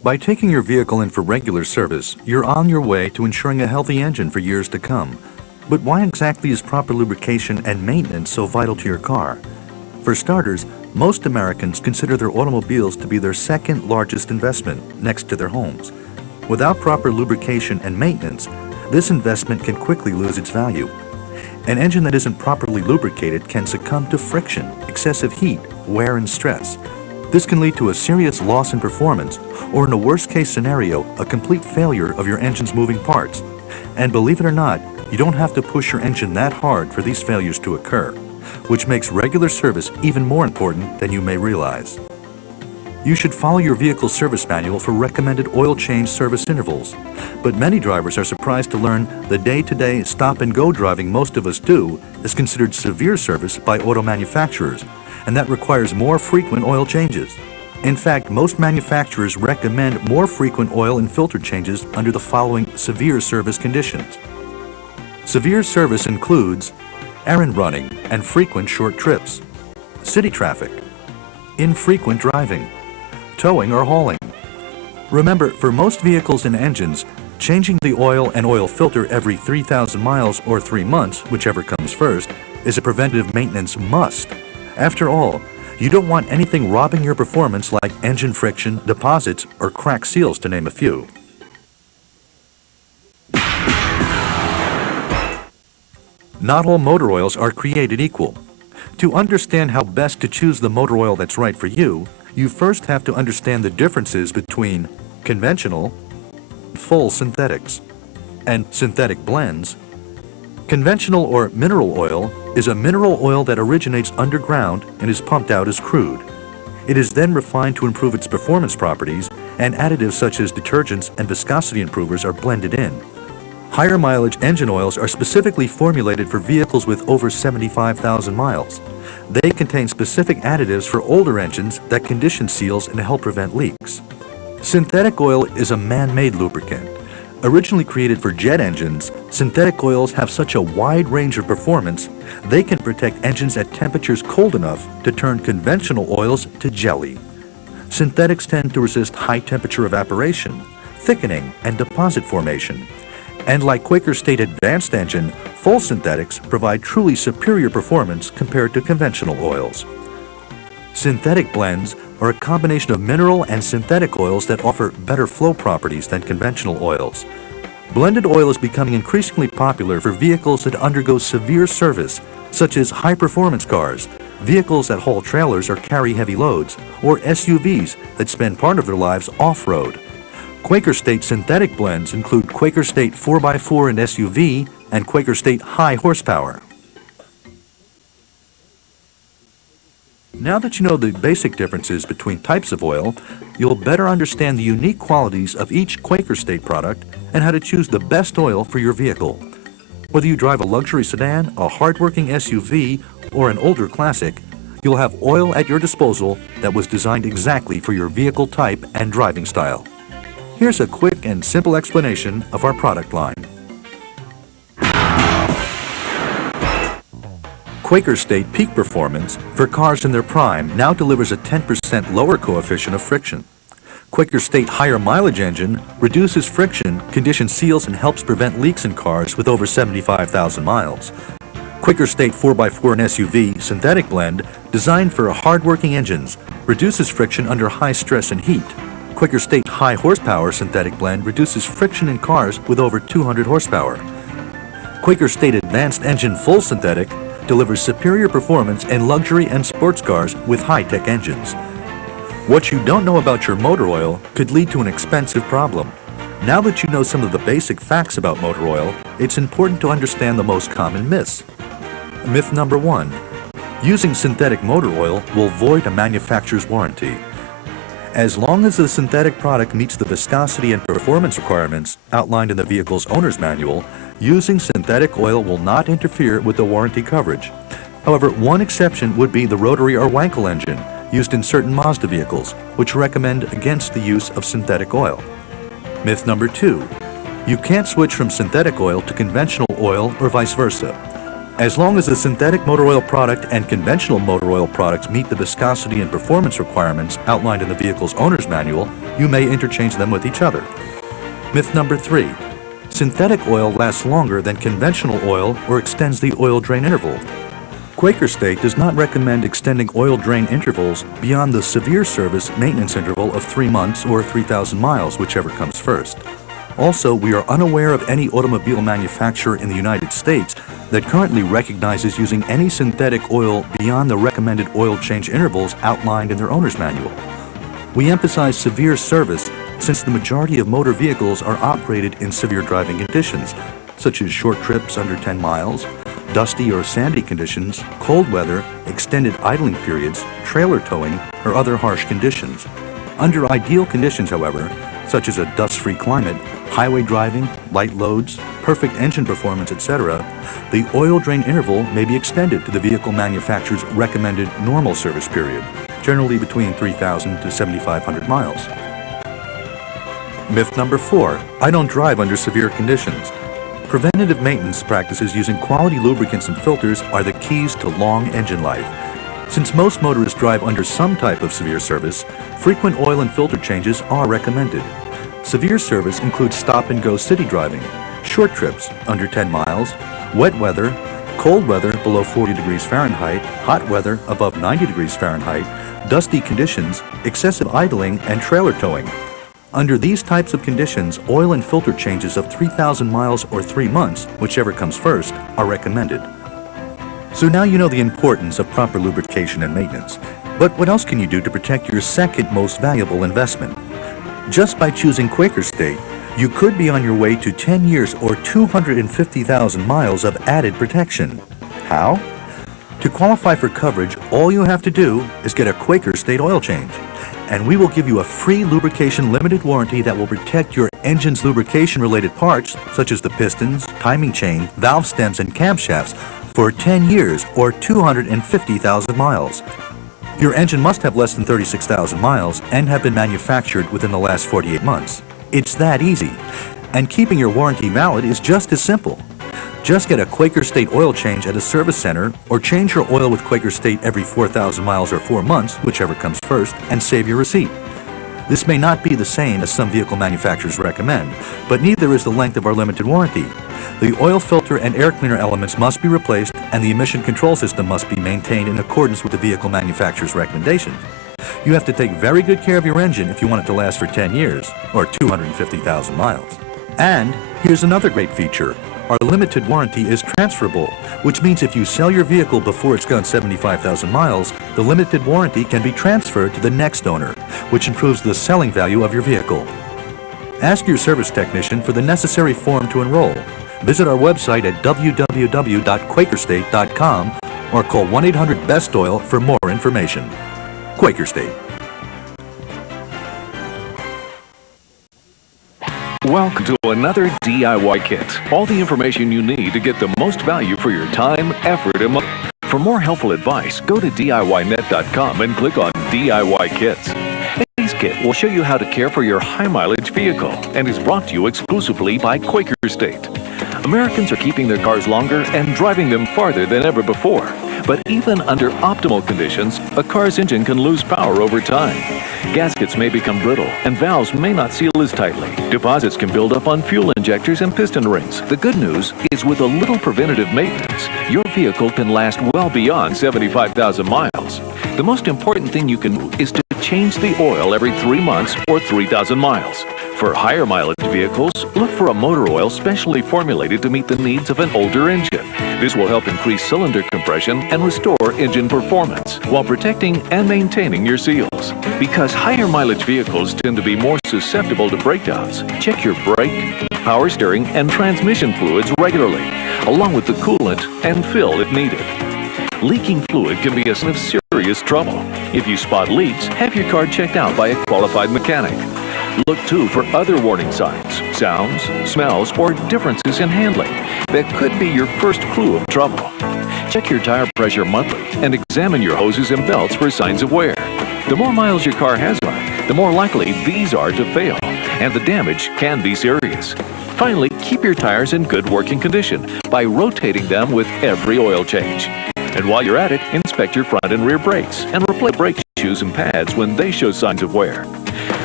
By taking your vehicle in for regular service, you're on your way to ensuring a healthy engine for years to come. But why exactly is proper lubrication and maintenance so vital to your car? For starters, most Americans consider their automobiles to be their second largest investment, next to their homes. Without proper lubrication and maintenance, this investment can quickly lose its value. An engine that isn't properly lubricated can succumb to friction, excessive heat, wear, and stress. This can lead to a serious loss in performance, or in a worst-case scenario, a complete failure of your engine's moving parts. And believe it or not, you don't have to push your engine that hard for these failures to occur, which makes regular service even more important than you may realize. You should follow your vehicle's service manual for recommended oil change service intervals, but many drivers are surprised to learn the day-to-day stop-and-go driving most of us do is considered severe service by auto manufacturers, and that requires more frequent oil changes. In fact, most manufacturers recommend more frequent oil and filter changes under the following severe service conditions. Severe service includes errand running and frequent short trips, city traffic, infrequent driving, towing or hauling. Remember, for most vehicles and engines, changing the oil and oil filter every 3,000 miles or 3 months, whichever comes first, is a preventative maintenance must. After all, you don't want anything robbing your performance like engine friction, deposits, or cracked seals, to name a few. Not all motor oils are created equal. To understand how best to choose the motor oil that's right for you, you first have to understand the differences between conventional, full synthetics, and synthetic blends. Conventional or mineral oil is a mineral oil that originates underground and is pumped out as crude. It is then refined to improve its performance properties, and additives such as detergents and viscosity improvers are blended in. Higher mileage engine oils are specifically formulated for vehicles with over 75,000 miles. They contain specific additives for older engines that condition seals and help prevent leaks. Synthetic oil is a man-made lubricant. Originally created for jet engines, synthetic oils have such a wide range of performance, they can protect engines at temperatures cold enough to turn conventional oils to jelly. Synthetics tend to resist high temperature evaporation, thickening, and deposit formation. And like Quaker State Advanced Engine, full synthetics provide truly superior performance compared to conventional oils. Synthetic blends are a combination of mineral and synthetic oils that offer better flow properties than conventional oils. Blended oil is becoming increasingly popular for vehicles that undergo severe service, such as high-performance cars, vehicles that haul trailers or carry heavy loads, or SUVs that spend part of their lives off-road. Quaker State synthetic blends include Quaker State 4x4 and SUV and Quaker State high horsepower. Now that you know the basic differences between types of oil, you'll better understand the unique qualities of each Quaker State product and how to choose the best oil for your vehicle. Whether you drive a luxury sedan, a hardworking SUV, or an older classic, you'll have oil at your disposal that was designed exactly for your vehicle type and driving style. Here's a quick and simple explanation of our product line. Quaker State Peak Performance for cars in their prime now delivers a 10% lower coefficient of friction. Quaker State Higher Mileage Engine reduces friction, conditions seals, and helps prevent leaks in cars with over 75,000 miles. Quaker State 4x4 and SUV Synthetic Blend, designed for hard-working engines, reduces friction under high stress and heat. Quaker State High Horsepower Synthetic Blend reduces friction in cars with over 200 horsepower. Quaker State Advanced Engine Full Synthetic delivers superior performance in luxury and sports cars with high-tech engines. What you don't know about your motor oil could lead to an expensive problem. Now that you know some of the basic facts about motor oil, it's important to understand the most common myths. Myth number 1. Using synthetic motor oil will void a manufacturer's warranty. As long as the synthetic product meets the viscosity and performance requirements outlined in the vehicle's owner's manual, using synthetic oil will not interfere with the warranty coverage. However, one exception would be the rotary or Wankel engine used in certain Mazda vehicles, which recommend against the use of synthetic oil. Myth number 2. You can't switch from synthetic oil to conventional oil or vice versa. As long as the synthetic motor oil product and conventional motor oil products meet the viscosity and performance requirements outlined in the vehicle's owner's manual, you may interchange them with each other. Myth number 3. Synthetic oil lasts longer than conventional oil or extends the oil drain interval. Quaker State does not recommend extending oil drain intervals beyond the severe service maintenance interval of 3 months or 3,000 miles, whichever comes first. Also, we are unaware of any automobile manufacturer in the United States that currently recognizes using any synthetic oil beyond the recommended oil change intervals outlined in their owner's manual. We emphasize severe service since the majority of motor vehicles are operated in severe driving conditions, such as short trips under 10 miles, dusty or sandy conditions, cold weather, extended idling periods, trailer towing, or other harsh conditions. Under ideal conditions, however, such as a dust-free climate, highway driving, light loads, perfect engine performance, etc., the oil drain interval may be extended to the vehicle manufacturer's recommended normal service period, generally between 3,000 to 7,500 miles. Myth number 4. I don't drive under severe conditions. Preventative maintenance practices using quality lubricants and filters are the keys to long engine life. Since most motorists drive under some type of severe service, frequent oil and filter changes are recommended. Severe service includes stop-and-go city driving, short trips under 10 miles, wet weather, cold weather below 40 degrees Fahrenheit, hot weather above 90 degrees Fahrenheit, dusty conditions, excessive idling, and trailer towing. Under these types of conditions, oil and filter changes of 3,000 miles or 3 months, whichever comes first, are recommended. So now you know the importance of proper lubrication and maintenance. But what else can you do to protect your second most valuable investment? Just by choosing Quaker State, you could be on your way to 10 years or 250,000 miles of added protection. How? To qualify for coverage, all you have to do is get a Quaker State oil change. And we will give you a free lubrication limited warranty that will protect your engine's lubrication-related parts, such as the pistons, timing chain, valve stems, and camshafts, for 10 years or 250,000 miles. Your engine must have less than 36,000 miles and have been manufactured within the last 48 months. It's that easy. And keeping your warranty valid is just as simple. Just get a Quaker State oil change at a service center or change your oil with Quaker State every 4,000 miles or 4 months, whichever comes first, and save your receipt. This may not be the same as some vehicle manufacturers recommend, but neither is the length of our limited warranty. The oil filter and air cleaner elements must be replaced and the emission control system must be maintained in accordance with the vehicle manufacturer's recommendations. You have to take very good care of your engine if you want it to last for 10 years or 250,000 miles. And here's another great feature. Our limited warranty is transferable, which means if you sell your vehicle before it's gone 75,000 miles, the limited warranty can be transferred to the next owner, which improves the selling value of your vehicle. Ask your service technician for the necessary form to enroll. Visit our website at www.quakerstate.com or call 1-800-BEST-OIL for more information. Quaker State. Welcome to another DIY kit. All the information you need to get the most value for your time, effort, and money. For more helpful advice, go to DIYnet.com and click on DIY Kits. Today's kit will show you how to care for your high-mileage vehicle and is brought to you exclusively by Quaker State. Americans are keeping their cars longer and driving them farther than ever before. But even under optimal conditions, a car's engine can lose power over time. Gaskets may become brittle and valves may not seal as tightly. Deposits can build up on fuel injectors and piston rings. The good news is with a little preventative maintenance, your vehicle can last well beyond 75,000 miles. The most important thing you can do is to change the oil every 3 months or 3,000 miles. For higher mileage vehicles, look for a motor oil specially formulated to meet the needs of an older engine. This will help increase cylinder compression and restore engine performance while protecting and maintaining your seals. Because higher mileage vehicles tend to be more susceptible to breakdowns, check your brake, power steering, and transmission fluids regularly, along with the coolant and fill if needed. Leaking fluid can be a sign of serious trouble. If you spot leaks, have your car checked out by a qualified mechanic. Look too for other warning signs, sounds, smells, or differences in handling that could be your first clue of trouble. Check your tire pressure monthly and examine your hoses and belts for signs of wear. The more miles your car has on it, the more likely these are to fail, and the damage can be serious. Finally, keep your tires in good working condition by rotating them with every oil change. And while you're at it, inspect your front and rear brakes and replace brake shoes and pads when they show signs of wear.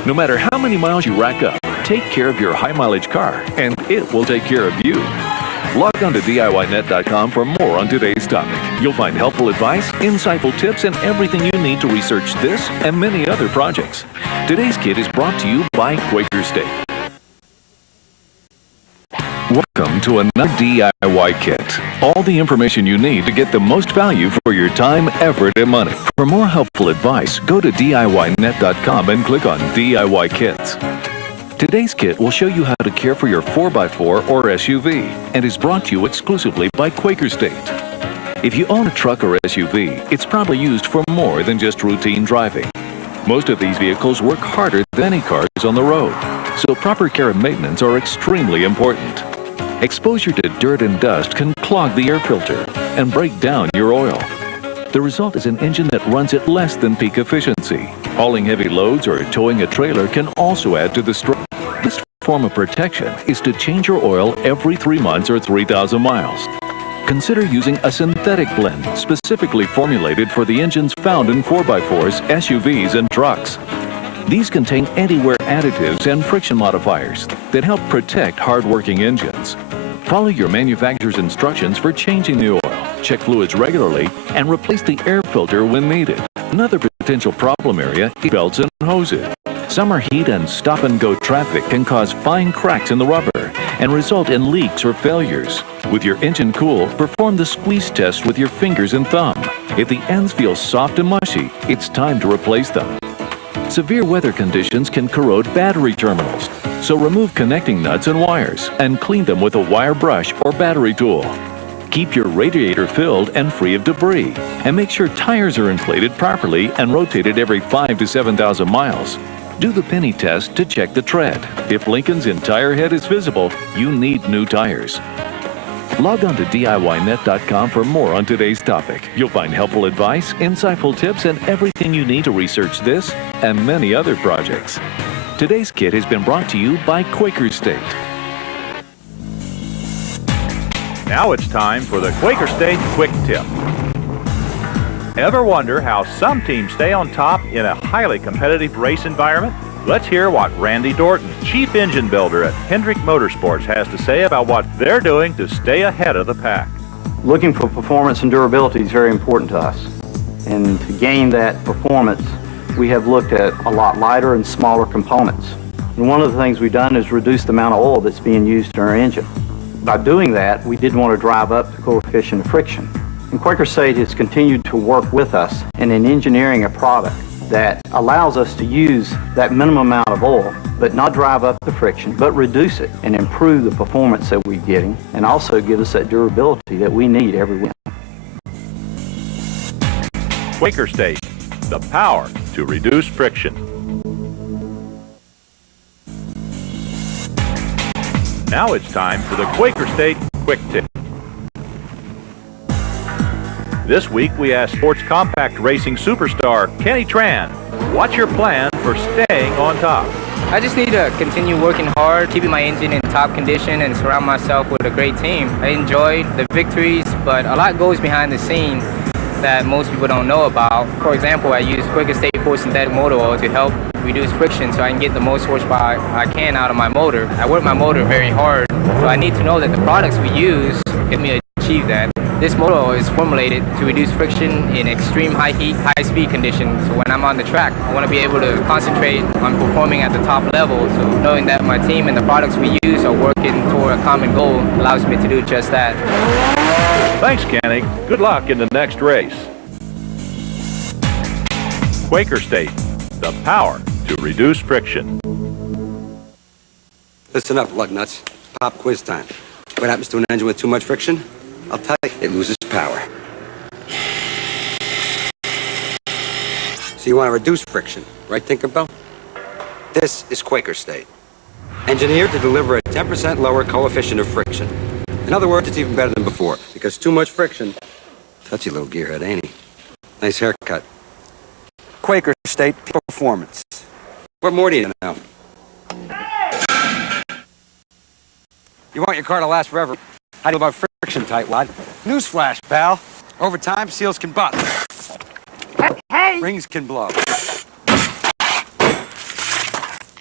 No matter how many miles you rack up, take care of your high-mileage car, and it will take care of you. Log on to DIYnet.com for more on today's topic. You'll find helpful advice, insightful tips, and everything you need to research this and many other projects. Today's kit is brought to you by Quaker State. Welcome to another DIY kit. All the information you need to get the most value for your time, effort, and money. For more helpful advice, go to DIYnet.com and click on DIY Kits. Today's kit will show you how to care for your 4x4 or SUV and is brought to you exclusively by Quaker State. If you own a truck or SUV, it's probably used for more than just routine driving. Most of these vehicles work harder than any cars on the road, so proper care and maintenance are extremely important. Exposure to dirt and dust can clog the air filter and break down your oil. The result is an engine that runs at less than peak efficiency. Hauling heavy loads or towing a trailer can also add to the stress. This form of protection is to change your oil every 3 months or 3,000 miles. Consider using a synthetic blend specifically formulated for the engines found in 4x4s, SUVs, and trucks. These contain anti-wear additives and friction modifiers that help protect hard-working engines. Follow your manufacturer's instructions for changing the oil, check fluids regularly, and replace the air filter when needed. Another potential problem area is belts and hoses. Summer heat and stop-and-go traffic can cause fine cracks in the rubber and result in leaks or failures. With your engine cool, perform the squeeze test with your fingers and thumb. If the ends feel soft and mushy, it's time to replace them. Severe weather conditions can corrode battery terminals, so remove connecting nuts and wires and clean them with a wire brush or battery tool. Keep your radiator filled and free of debris, and make sure tires are inflated properly and rotated every 5,000 to 7,000 miles. Do the penny test to check the tread. If Lincoln's entire head is visible, you need new tires. Log on to DIYnet.com for more on today's topic. You'll find helpful advice, insightful tips, and everything you need to research this and many other projects. Today's kit has been brought to you by Quaker State. Now it's time for the Quaker State Quick Tip. Ever wonder how some teams stay on top in a highly competitive race environment? Let's hear what Randy Dorton, Chief Engine Builder at Hendrick Motorsports, has to say about what they're doing to stay ahead of the pack. Looking for performance and durability is very important to us. And to gain that performance, we have looked at a lot lighter and smaller components. And one of the things we've done is reduce the amount of oil that's being used in our engine. By doing that, we didn't want to drive up the coefficient of friction. And Quaker State has continued to work with us in engineering a product that allows us to use that minimum amount of oil, but not drive up the friction, but reduce it and improve the performance that we're getting, and also give us that durability that we need every week. Quaker State, the power to reduce friction. Now it's time for the Quaker State Quick Tip. This week we asked sports compact racing superstar Kenny Tran, what's your plan for staying on top? I just need to continue working hard, keeping my engine in top condition, and surround myself with a great team. I enjoy the victories, but a lot goes behind the scenes that most people don't know about. For example, I use Quaker State full synthetic motor oil to help reduce friction so I can get the most horsepower I can out of my motor. I work my motor very hard, so I need to know that the products we use help me achieve that. This motor oil is formulated to reduce friction in extreme high heat, high speed conditions. So when I'm on the track, I want to be able to concentrate on performing at the top level. So knowing that my team and the products we use are working toward a common goal allows me to do just that. Thanks, Kenny. Good luck in the next race. Quaker State, the power to reduce friction. Listen up, lug nuts. Pop quiz time. What happens to an engine with too much friction? I'll tell you, it loses power. So you want to reduce friction, right, Tinkerbell? This is Quaker State. Engineered to deliver a 10% lower coefficient of friction. In other words, it's even better than before, because too much friction. Touchy little gearhead, ain't he? Nice haircut. Quaker State Performance. What more do you know? You want your car to last forever. How do you know about friction, tightwad? Newsflash, pal. Over time, seals can bust. Hey! Rings can blow.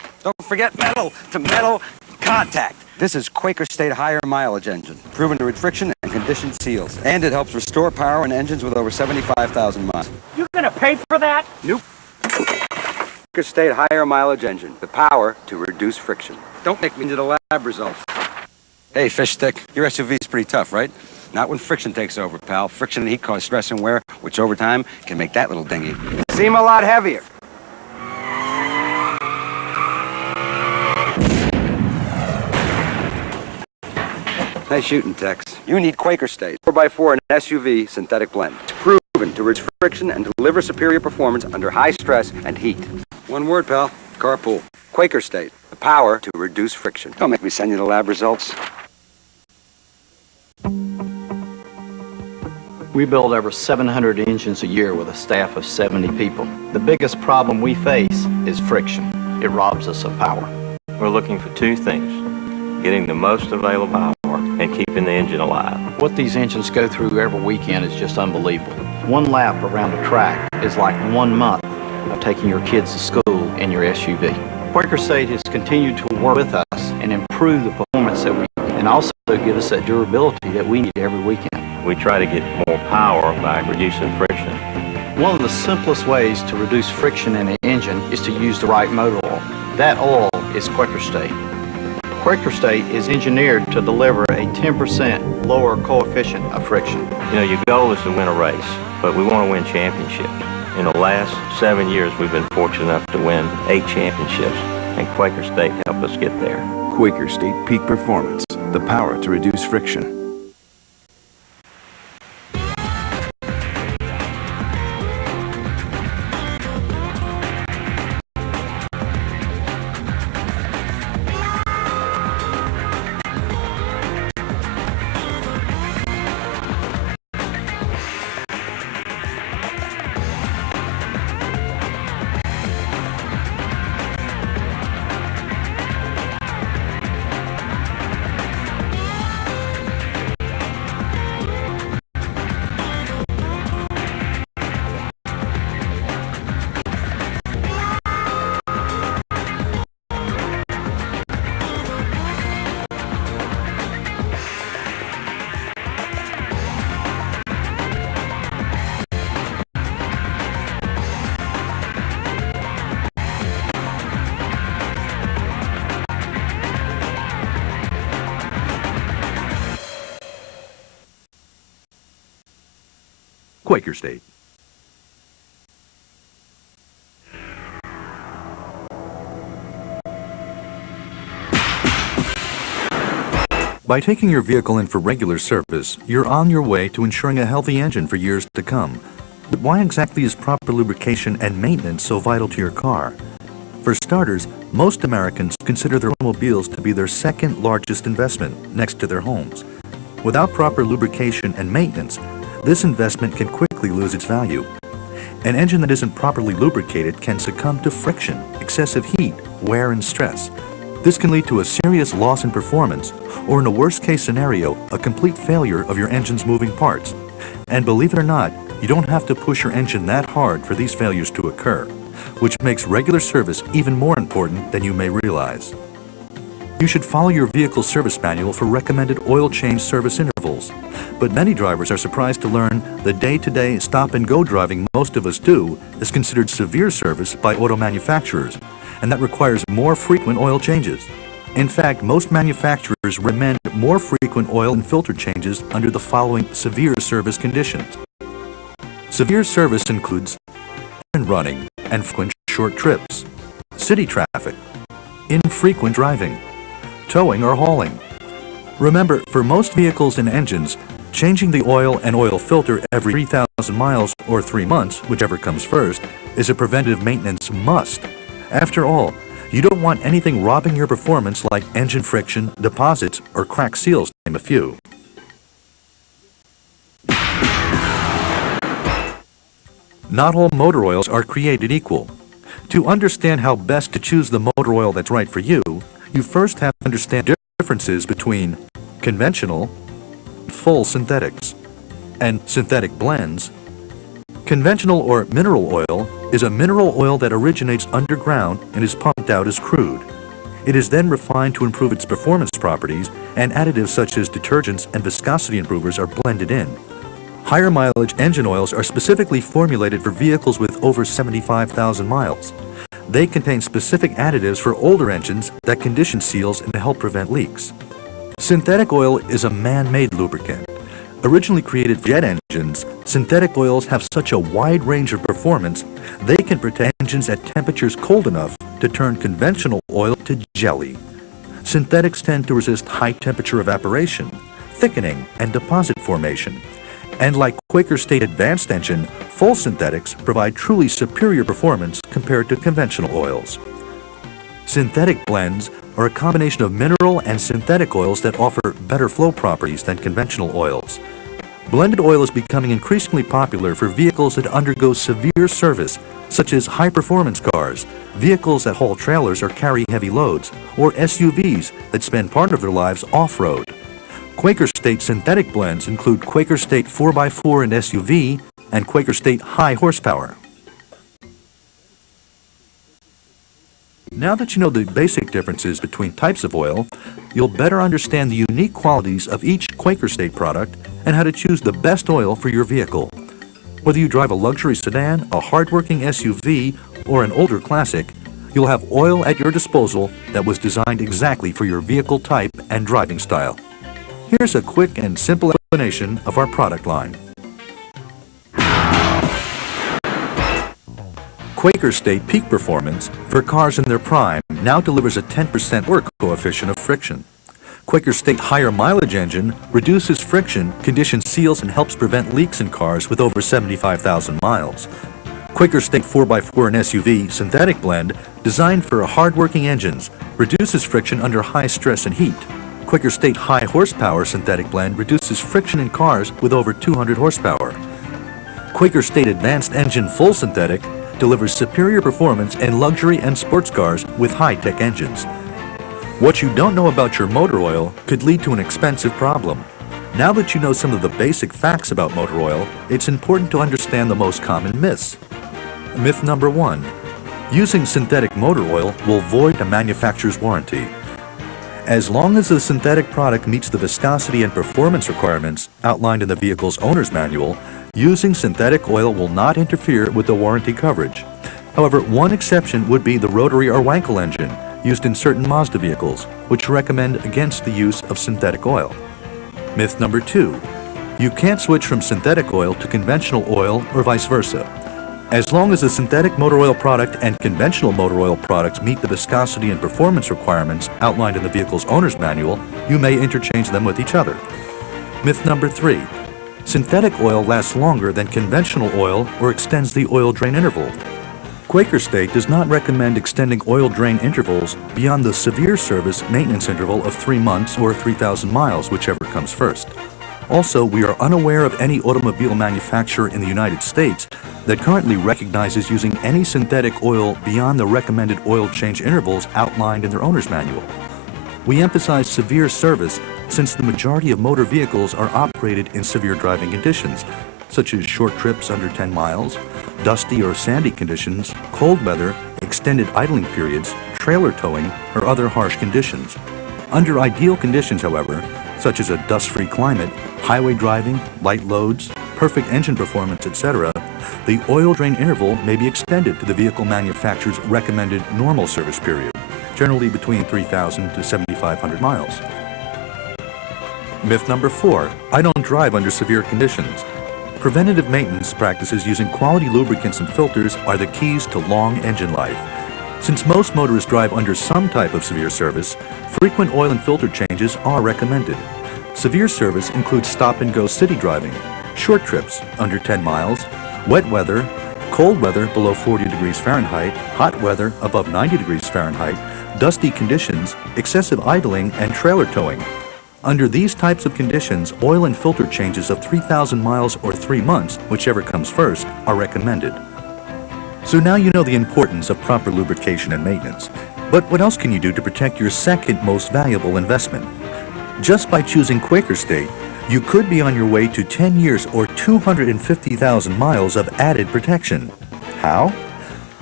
forget metal to metal contact. This is Quaker State higher mileage engine, proven to read friction and conditioned seals. And it helps restore power in engines with over 75,000 miles. You gonna pay for that? Nope. Quaker State higher mileage engine, the power to reduce friction. Don't make me into the lab results. Hey, fish stick, your SUV is pretty tough, right? Not when friction takes over, pal. Friction and heat cause stress and wear, which over time can make that little dinghy seem a lot heavier. Nice shooting, Tex. You need Quaker State 4x4 and SUV synthetic blend. It's proven to reduce friction and deliver superior performance under high stress and heat. One word, pal. Carpool. Quaker State. The power to reduce friction. Don't make me send you the lab results. We build over 700 engines a year with a staff of 70 people. The biggest problem we face is friction. It robs us of power. We're looking for two things: getting the most available power and keeping the engine alive. What these engines go through every weekend is just unbelievable. One lap around a track is like 1 month of taking your kids to school in your SUV. Quaker State has continued to work with us and improve the performance that we need, and also give us that durability that we need every weekend. We try to get more power by reducing friction. One of the simplest ways to reduce friction in an engine is to use the right motor oil. That oil is Quaker State. Quaker State is engineered to deliver a 10% lower coefficient of friction. You know, your goal is to win a race, but we want to win championships. In the last 7 years, we've been fortunate enough to win 8 championships, and Quaker State helped us get there. Quaker State Peak Performance, the power to reduce friction. Quaker State. By taking your vehicle in for regular service, you're on your way to ensuring a healthy engine for years to come. But why exactly is proper lubrication and maintenance so vital to your car? For starters, most Americans consider their automobiles to be their second largest investment, next to their homes. Without proper lubrication and maintenance, this investment can quickly lose its value. An engine that isn't properly lubricated can succumb to friction, excessive heat, wear, and stress. This can lead to a serious loss in performance, or in a worst-case scenario, a complete failure of your engine's moving parts. And believe it or not, you don't have to push your engine that hard for these failures to occur, which makes regular service even more important than you may realize. You should follow your vehicle's service manual for recommended oil change service intervals. But many drivers are surprised to learn the day-to-day stop-and-go driving most of us do is considered severe service by auto manufacturers, and that requires more frequent oil changes. In fact, most manufacturers recommend more frequent oil and filter changes under the following severe service conditions. Severe service includes running and frequent short trips, city traffic, infrequent driving, towing or hauling. Remember, for most vehicles and engines, changing the oil and oil filter every 3,000 miles or 3 months, whichever comes first, is a preventive maintenance must. After all, you don't want anything robbing your performance like engine friction, deposits, or cracked seals, to name a few. Not all motor oils are created equal. To understand how best to choose the motor oil that's right for you, you first have to understand differences between conventional, full synthetics, and synthetic blends. Conventional or mineral oil is a mineral oil that originates underground and is pumped out as crude. It is then refined to improve its performance properties, and additives such as detergents and viscosity improvers are blended in. Higher mileage engine oils are specifically formulated for vehicles with over 75,000 miles. They contain specific additives for older engines that condition seals and help prevent leaks. Synthetic oil is a man-made lubricant. Originally created for jet engines, synthetic oils have such a wide range of performance, they can protect engines at temperatures cold enough to turn conventional oil to jelly. Synthetics tend to resist high temperature evaporation, thickening, and deposit formation. And like Quaker State Advanced Engine, full synthetics provide truly superior performance compared to conventional oils. Synthetic blends are a combination of mineral and synthetic oils that offer better flow properties than conventional oils. Blended oil is becoming increasingly popular for vehicles that undergo severe service, such as high-performance cars, vehicles that haul trailers or carry heavy loads, or SUVs that spend part of their lives off-road. Quaker State synthetic blends include Quaker State 4x4 and SUV and Quaker State high horsepower. Now that you know the basic differences between types of oil, you'll better understand the unique qualities of each Quaker State product and how to choose the best oil for your vehicle. Whether you drive a luxury sedan, a hardworking SUV, or an older classic, you'll have oil at your disposal that was designed exactly for your vehicle type and driving style. Here's a quick and simple explanation of our product line. Quaker State Peak Performance for cars in their prime now delivers a 10% work coefficient of friction. Quaker State Higher Mileage Engine reduces friction, conditions seals, and helps prevent leaks in cars with over 75,000 miles. Quaker State 4x4 and SUV Synthetic Blend, designed for hard-working engines, reduces friction under high stress and heat. Quaker State High Horsepower Synthetic Blend reduces friction in cars with over 200 horsepower. Quaker State Advanced Engine Full Synthetic delivers superior performance in luxury and sports cars with high-tech engines. What you don't know about your motor oil could lead to an expensive problem. Now that you know some of the basic facts about motor oil, it's important to understand the most common myths. Myth number 1. Using synthetic motor oil will void a manufacturer's warranty. As long as the synthetic product meets the viscosity and performance requirements outlined in the vehicle's owner's manual, using synthetic oil will not interfere with the warranty coverage. However, one exception would be the rotary or Wankel engine used in certain Mazda vehicles, which recommend against the use of synthetic oil. Myth number 2. You can't switch from synthetic oil to conventional oil or vice versa. As long as the synthetic motor oil product and conventional motor oil products meet the viscosity and performance requirements outlined in the vehicle's owner's manual, you may interchange them with each other. Myth number 3. Synthetic oil lasts longer than conventional oil or extends the oil drain interval. Quaker State does not recommend extending oil drain intervals beyond the severe service maintenance interval of 3 months or 3,000 miles, whichever comes first. Also, we are unaware of any automobile manufacturer in the United States that currently recognizes using any synthetic oil beyond the recommended oil change intervals outlined in their owner's manual. We emphasize severe service since the majority of motor vehicles are operated in severe driving conditions, such as short trips under 10 miles, dusty or sandy conditions, cold weather, extended idling periods, trailer towing, or other harsh conditions. Under ideal conditions, however, such as a dust-free climate, highway driving, light loads, perfect engine performance, etc., the oil drain interval may be extended to the vehicle manufacturer's recommended normal service period, generally between 3,000 to 7,500 miles. Myth number 4. I don't drive under severe conditions. Preventative maintenance practices using quality lubricants and filters are the keys to long engine life. Since most motorists drive under some type of severe service, frequent oil and filter changes are recommended. Severe service includes stop-and-go city driving, short trips under 10 miles, wet weather, cold weather below 40 degrees Fahrenheit, hot weather above 90 degrees Fahrenheit, dusty conditions, excessive idling, and trailer towing. Under these types of conditions, oil and filter changes of 3,000 miles or 3 months, whichever comes first, are recommended. So now you know the importance of proper lubrication and maintenance. But what else can you do to protect your second most valuable investment? Just by choosing Quaker State, you could be on your way to 10 years or 250,000 miles of added protection. How?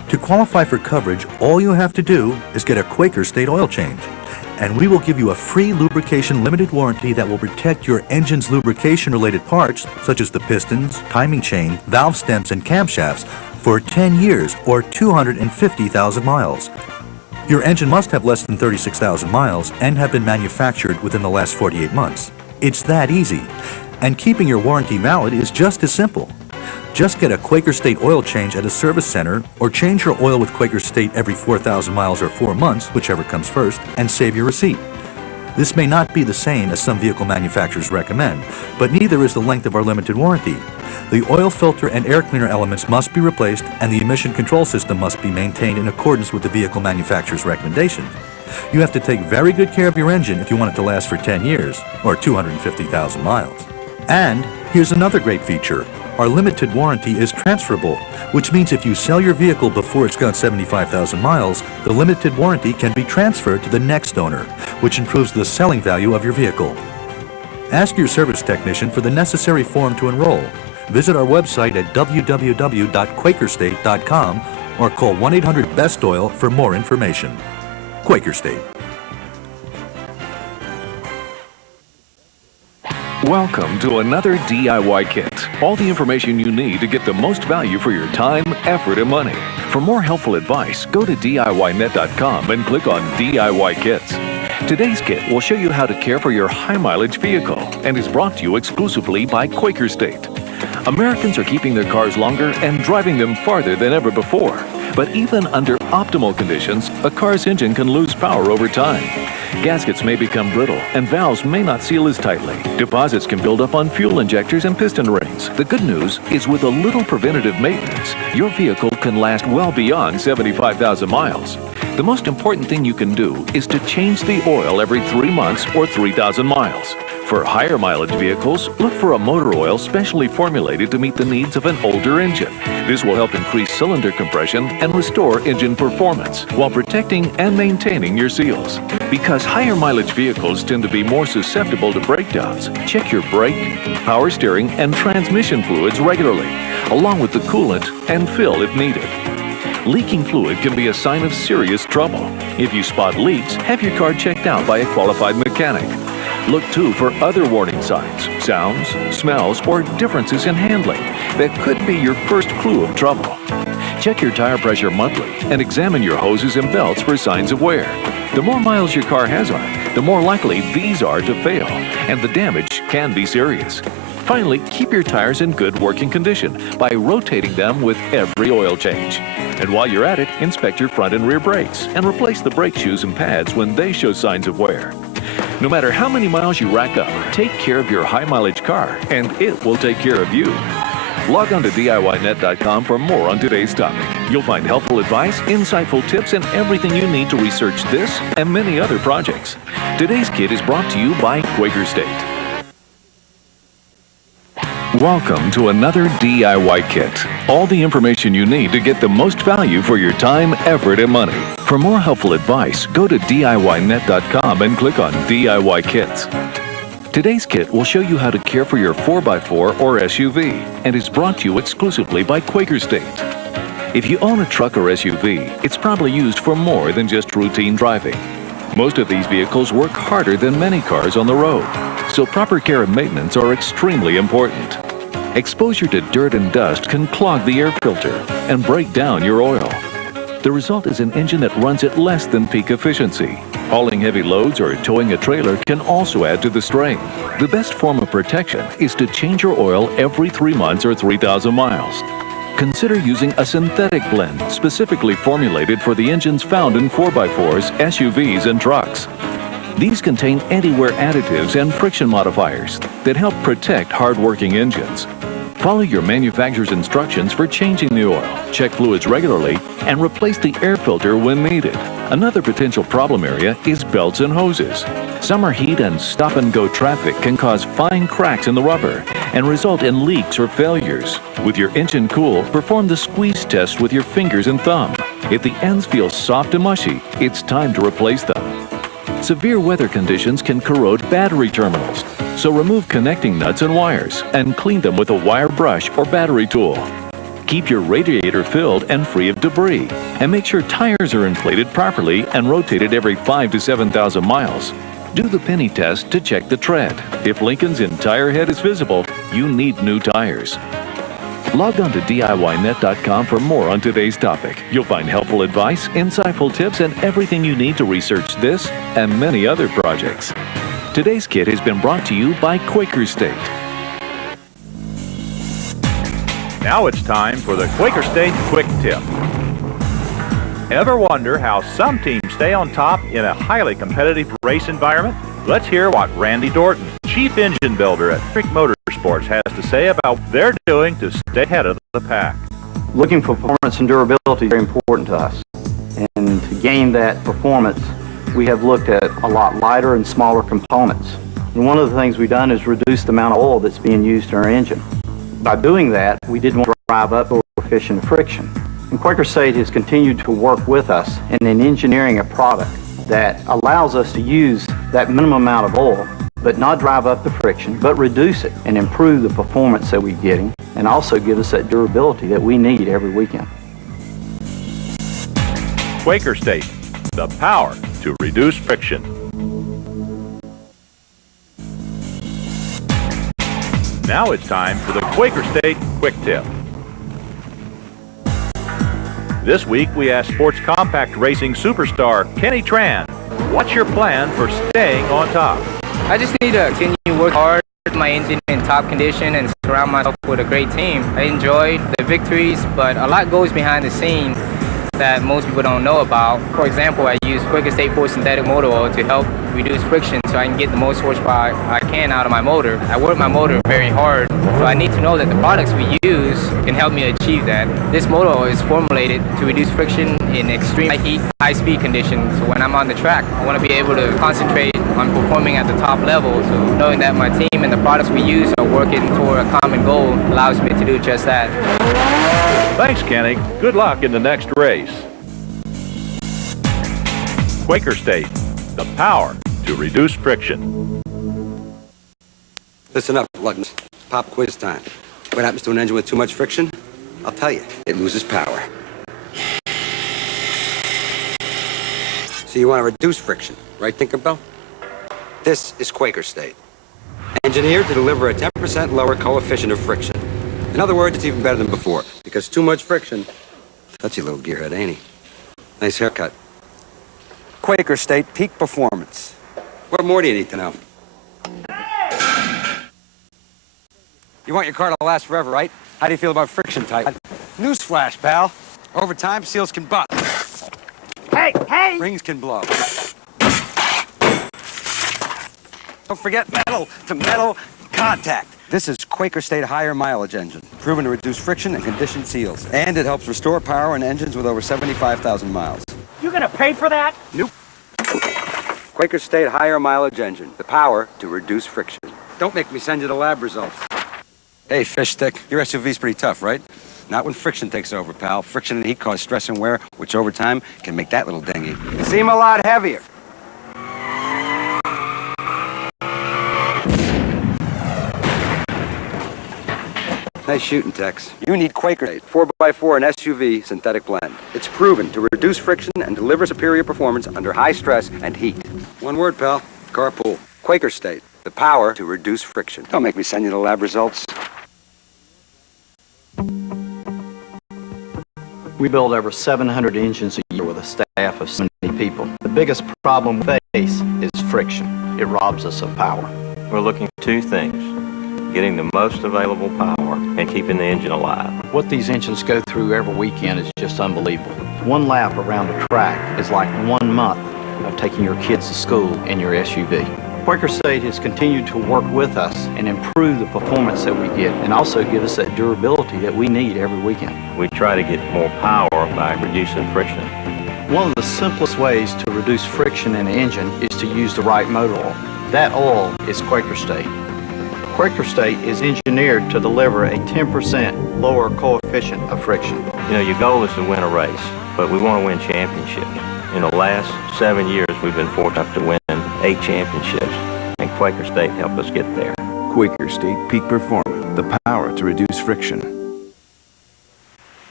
To qualify for coverage, all you have to do is get a Quaker State oil change. And we will give you a free lubrication limited warranty that will protect your engine's lubrication-related parts, such as the pistons, timing chain, valve stems, and camshafts, for 10 years or 250,000 miles. Your engine must have less than 36,000 miles and have been manufactured within the last 48 months. It's that easy. And keeping your warranty valid is just as simple. Just get a Quaker State oil change at a service center or change your oil with Quaker State every 4,000 miles or 4 months, whichever comes first, and save your receipt. This may not be the same as some vehicle manufacturers recommend, but neither is the length of our limited warranty. The oil filter and air cleaner elements must be replaced and the emission control system must be maintained in accordance with the vehicle manufacturer's recommendations. You have to take very good care of your engine if you want it to last for 10 years or 250,000 miles. And here's another great feature. Our limited warranty is transferable, which means if you sell your vehicle before it's got 75,000 miles, the limited warranty can be transferred to the next owner, which improves the selling value of your vehicle. Ask your service technician for the necessary form to enroll. Visit our website at www.quakerstate.com or call 1-800-BEST-OIL for more information. Quaker State. Welcome to another DIY kit. All the information you need to get the most value for your time, effort, and money. For more helpful advice, go to DIYnet.com and click on DIY Kits. Today's kit will show you how to care for your high-mileage vehicle and is brought to you exclusively by Quaker State. Americans are keeping their cars longer and driving them farther than ever before. But even under optimal conditions, a car's engine can lose power over time. Gaskets may become brittle and valves may not seal as tightly. Deposits can build up on fuel injectors and piston rings. The good news is with a little preventative maintenance, your vehicle can last well beyond 75,000 miles. The most important thing you can do is to change the oil every 3 months or 3,000 miles. For higher mileage vehicles, look for a motor oil specially formulated to meet the needs of an older engine. This will help increase cylinder compression and restore engine performance while protecting and maintaining your seals. Because higher mileage vehicles tend to be more susceptible to breakdowns, check your brake, power steering, and transmission fluids regularly, along with the coolant and fill if needed. Leaking fluid can be a sign of serious trouble. If you spot leaks, have your car checked out by a qualified mechanic. Look too for other warning signs, sounds, smells, or differences in handling that could be your first clue of trouble. Check your tire pressure monthly and examine your hoses and belts for signs of wear. The more miles your car has on it, the more likely these are to fail, and the damage can be serious. Finally, keep your tires in good working condition by rotating them with every oil change. And while you're at it, inspect your front and rear brakes and replace the brake shoes and pads when they show signs of wear. No matter how many miles you rack up, take care of your high-mileage car, and it will take care of you. Log on to DIYnet.com for more on today's topic. You'll find helpful advice, insightful tips, and everything you need to research this and many other projects. Today's kit is brought to you by Quaker State. Welcome to another DIY kit. All the information you need to get the most value for your time, effort, and money. For more helpful advice, go to DIYnet.com and click on DIY Kits. Today's kit will show you how to care for your 4x4 or SUV and is brought to you exclusively by Quaker State. If you own a truck or SUV, it's probably used for more than just routine driving. Most of these vehicles work harder than many cars on the road, so proper care and maintenance are extremely important. Exposure to dirt and dust can clog the air filter and break down your oil. The result is an engine that runs at less than peak efficiency. Hauling heavy loads or towing a trailer can also add to the strain. The best form of protection is to change your oil every 3 months or 3,000 miles. Consider using a synthetic blend specifically formulated for the engines found in 4x4s, SUVs, and trucks. These contain anti-wear additives and friction modifiers that help protect hard-working engines. Follow your manufacturer's instructions for changing the oil, check fluids regularly, and replace the air filter when needed. Another potential problem area is belts and hoses. Summer heat and stop-and-go traffic can cause fine cracks in the rubber and result in leaks or failures. With your engine cool, perform the squeeze test with your fingers and thumb. If the ends feel soft and mushy, it's time to replace them. Severe weather conditions can corrode battery terminals, so remove connecting nuts and wires and clean them with a wire brush or battery tool. keep your radiator filled and free of debris. And make sure tires are inflated properly and rotated every 5,000 to 7,000 miles. Do the penny test to check the tread. If Lincoln's entire head is visible, you need new tires. Log on to DIYnet.com for more on today's topic. You'll find helpful advice, insightful tips, and everything you need to research this and many other projects. Today's kit has been brought to you by Quaker State. Now it's time for the Quaker State Quick Tip. Ever wonder how some teams stay on top in a highly competitive race environment? Let's hear what Randy Dorton, Chief Engine Builder at Quaker Motorsports, has to say about what they're doing to stay ahead of the pack. Looking for performance and durability is very important to us. And to gain that performance, we have looked at a lot lighter and smaller components. And one of the things we've done is reduce the amount of oil that's being used in our engine. By doing that, we didn't want to drive up coefficient of friction. And Quaker State has continued to work with us in engineering a product that allows us to use that minimum amount of oil, but not drive up the friction, but reduce it and improve the performance that we're getting, and also give us that durability that we need every weekend. Quaker State, the power to reduce friction. Now it's time for the Quaker State Quick Tip. This week we asked sports compact racing superstar Kenny Tran, what's your plan for staying on top? I just need to continue to work hard, get my engine in top condition, and surround myself with a great team. I enjoy the victories, but a lot goes behind the scenes that most people don't know about. For example, I use Quaker State synthetic motor oil to help reduce friction so I can get the most horsepower I can out of my motor. I work my motor very hard, so I need to know that the products we use can help me achieve that. This motor oil is formulated to reduce friction in extreme high heat, high speed conditions. So when I'm on the track, I want to be able to concentrate on performing at the top level. So knowing that my team and the products we use are working toward a common goal allows me to do just that. Thanks, Kenny. Good luck in the next race. Quaker State, the power to reduce friction. Listen up, Luggins. Pop quiz time. What happens to an engine with too much friction? I'll tell you, it loses power. So you want to reduce friction, right, Tinkerbell? This is Quaker State. Engineered to deliver a 10% lower coefficient of friction. In other words, it's even better than before, because too much friction. Touchy little gearhead, ain't he? Nice haircut. Quaker State peak performance. What more do you need to know? You want your car to last forever, right? How do you feel about friction type? Newsflash, pal. Over time, seals can buck. Hey! Rings can blow. Don't forget metal to metal contact. This is Quaker State higher mileage engine, proven to reduce friction and condition seals. And it helps restore power in engines with over 75,000 miles. You gonna pay for that? Nope. Quaker State higher mileage engine, the power to reduce friction. Don't make me send you the lab results. Hey, fish stick, your SUV's pretty tough, right? Not when friction takes over, pal. Friction and heat cause stress and wear, which over time can make that little dinghy seem a lot heavier. Nice shooting, Tex. You need Quaker 4x4 and SUV synthetic blend. It's proven to reduce friction and deliver superior performance under high stress and heat. One word, pal. Carpool. Quaker State. The power to reduce friction. Don't make me send you the lab results. We build over 700 engines a year with a staff of 70 people. The biggest problem we face is friction. It robs us of power. We're looking for two things: getting the most available power and keeping the engine alive. What these engines go through every weekend is just unbelievable. One lap around a track is like 1 month of taking your kids to school in your SUV. Quaker State has continued to work with us and improve the performance that we get, and also give us that durability that we need every weekend. We try to get more power by reducing friction. One of the simplest ways to reduce friction in an engine is to use the right motor oil. That oil is Quaker State. Quaker State is engineered to deliver a 10% lower coefficient of friction. You know, your goal is to win a race, but we want to win championships. In the last 7 years, we've been fortunate enough to win 8 championships, and Quaker State helped us get there. Quaker State Peak Performance, the power to reduce friction.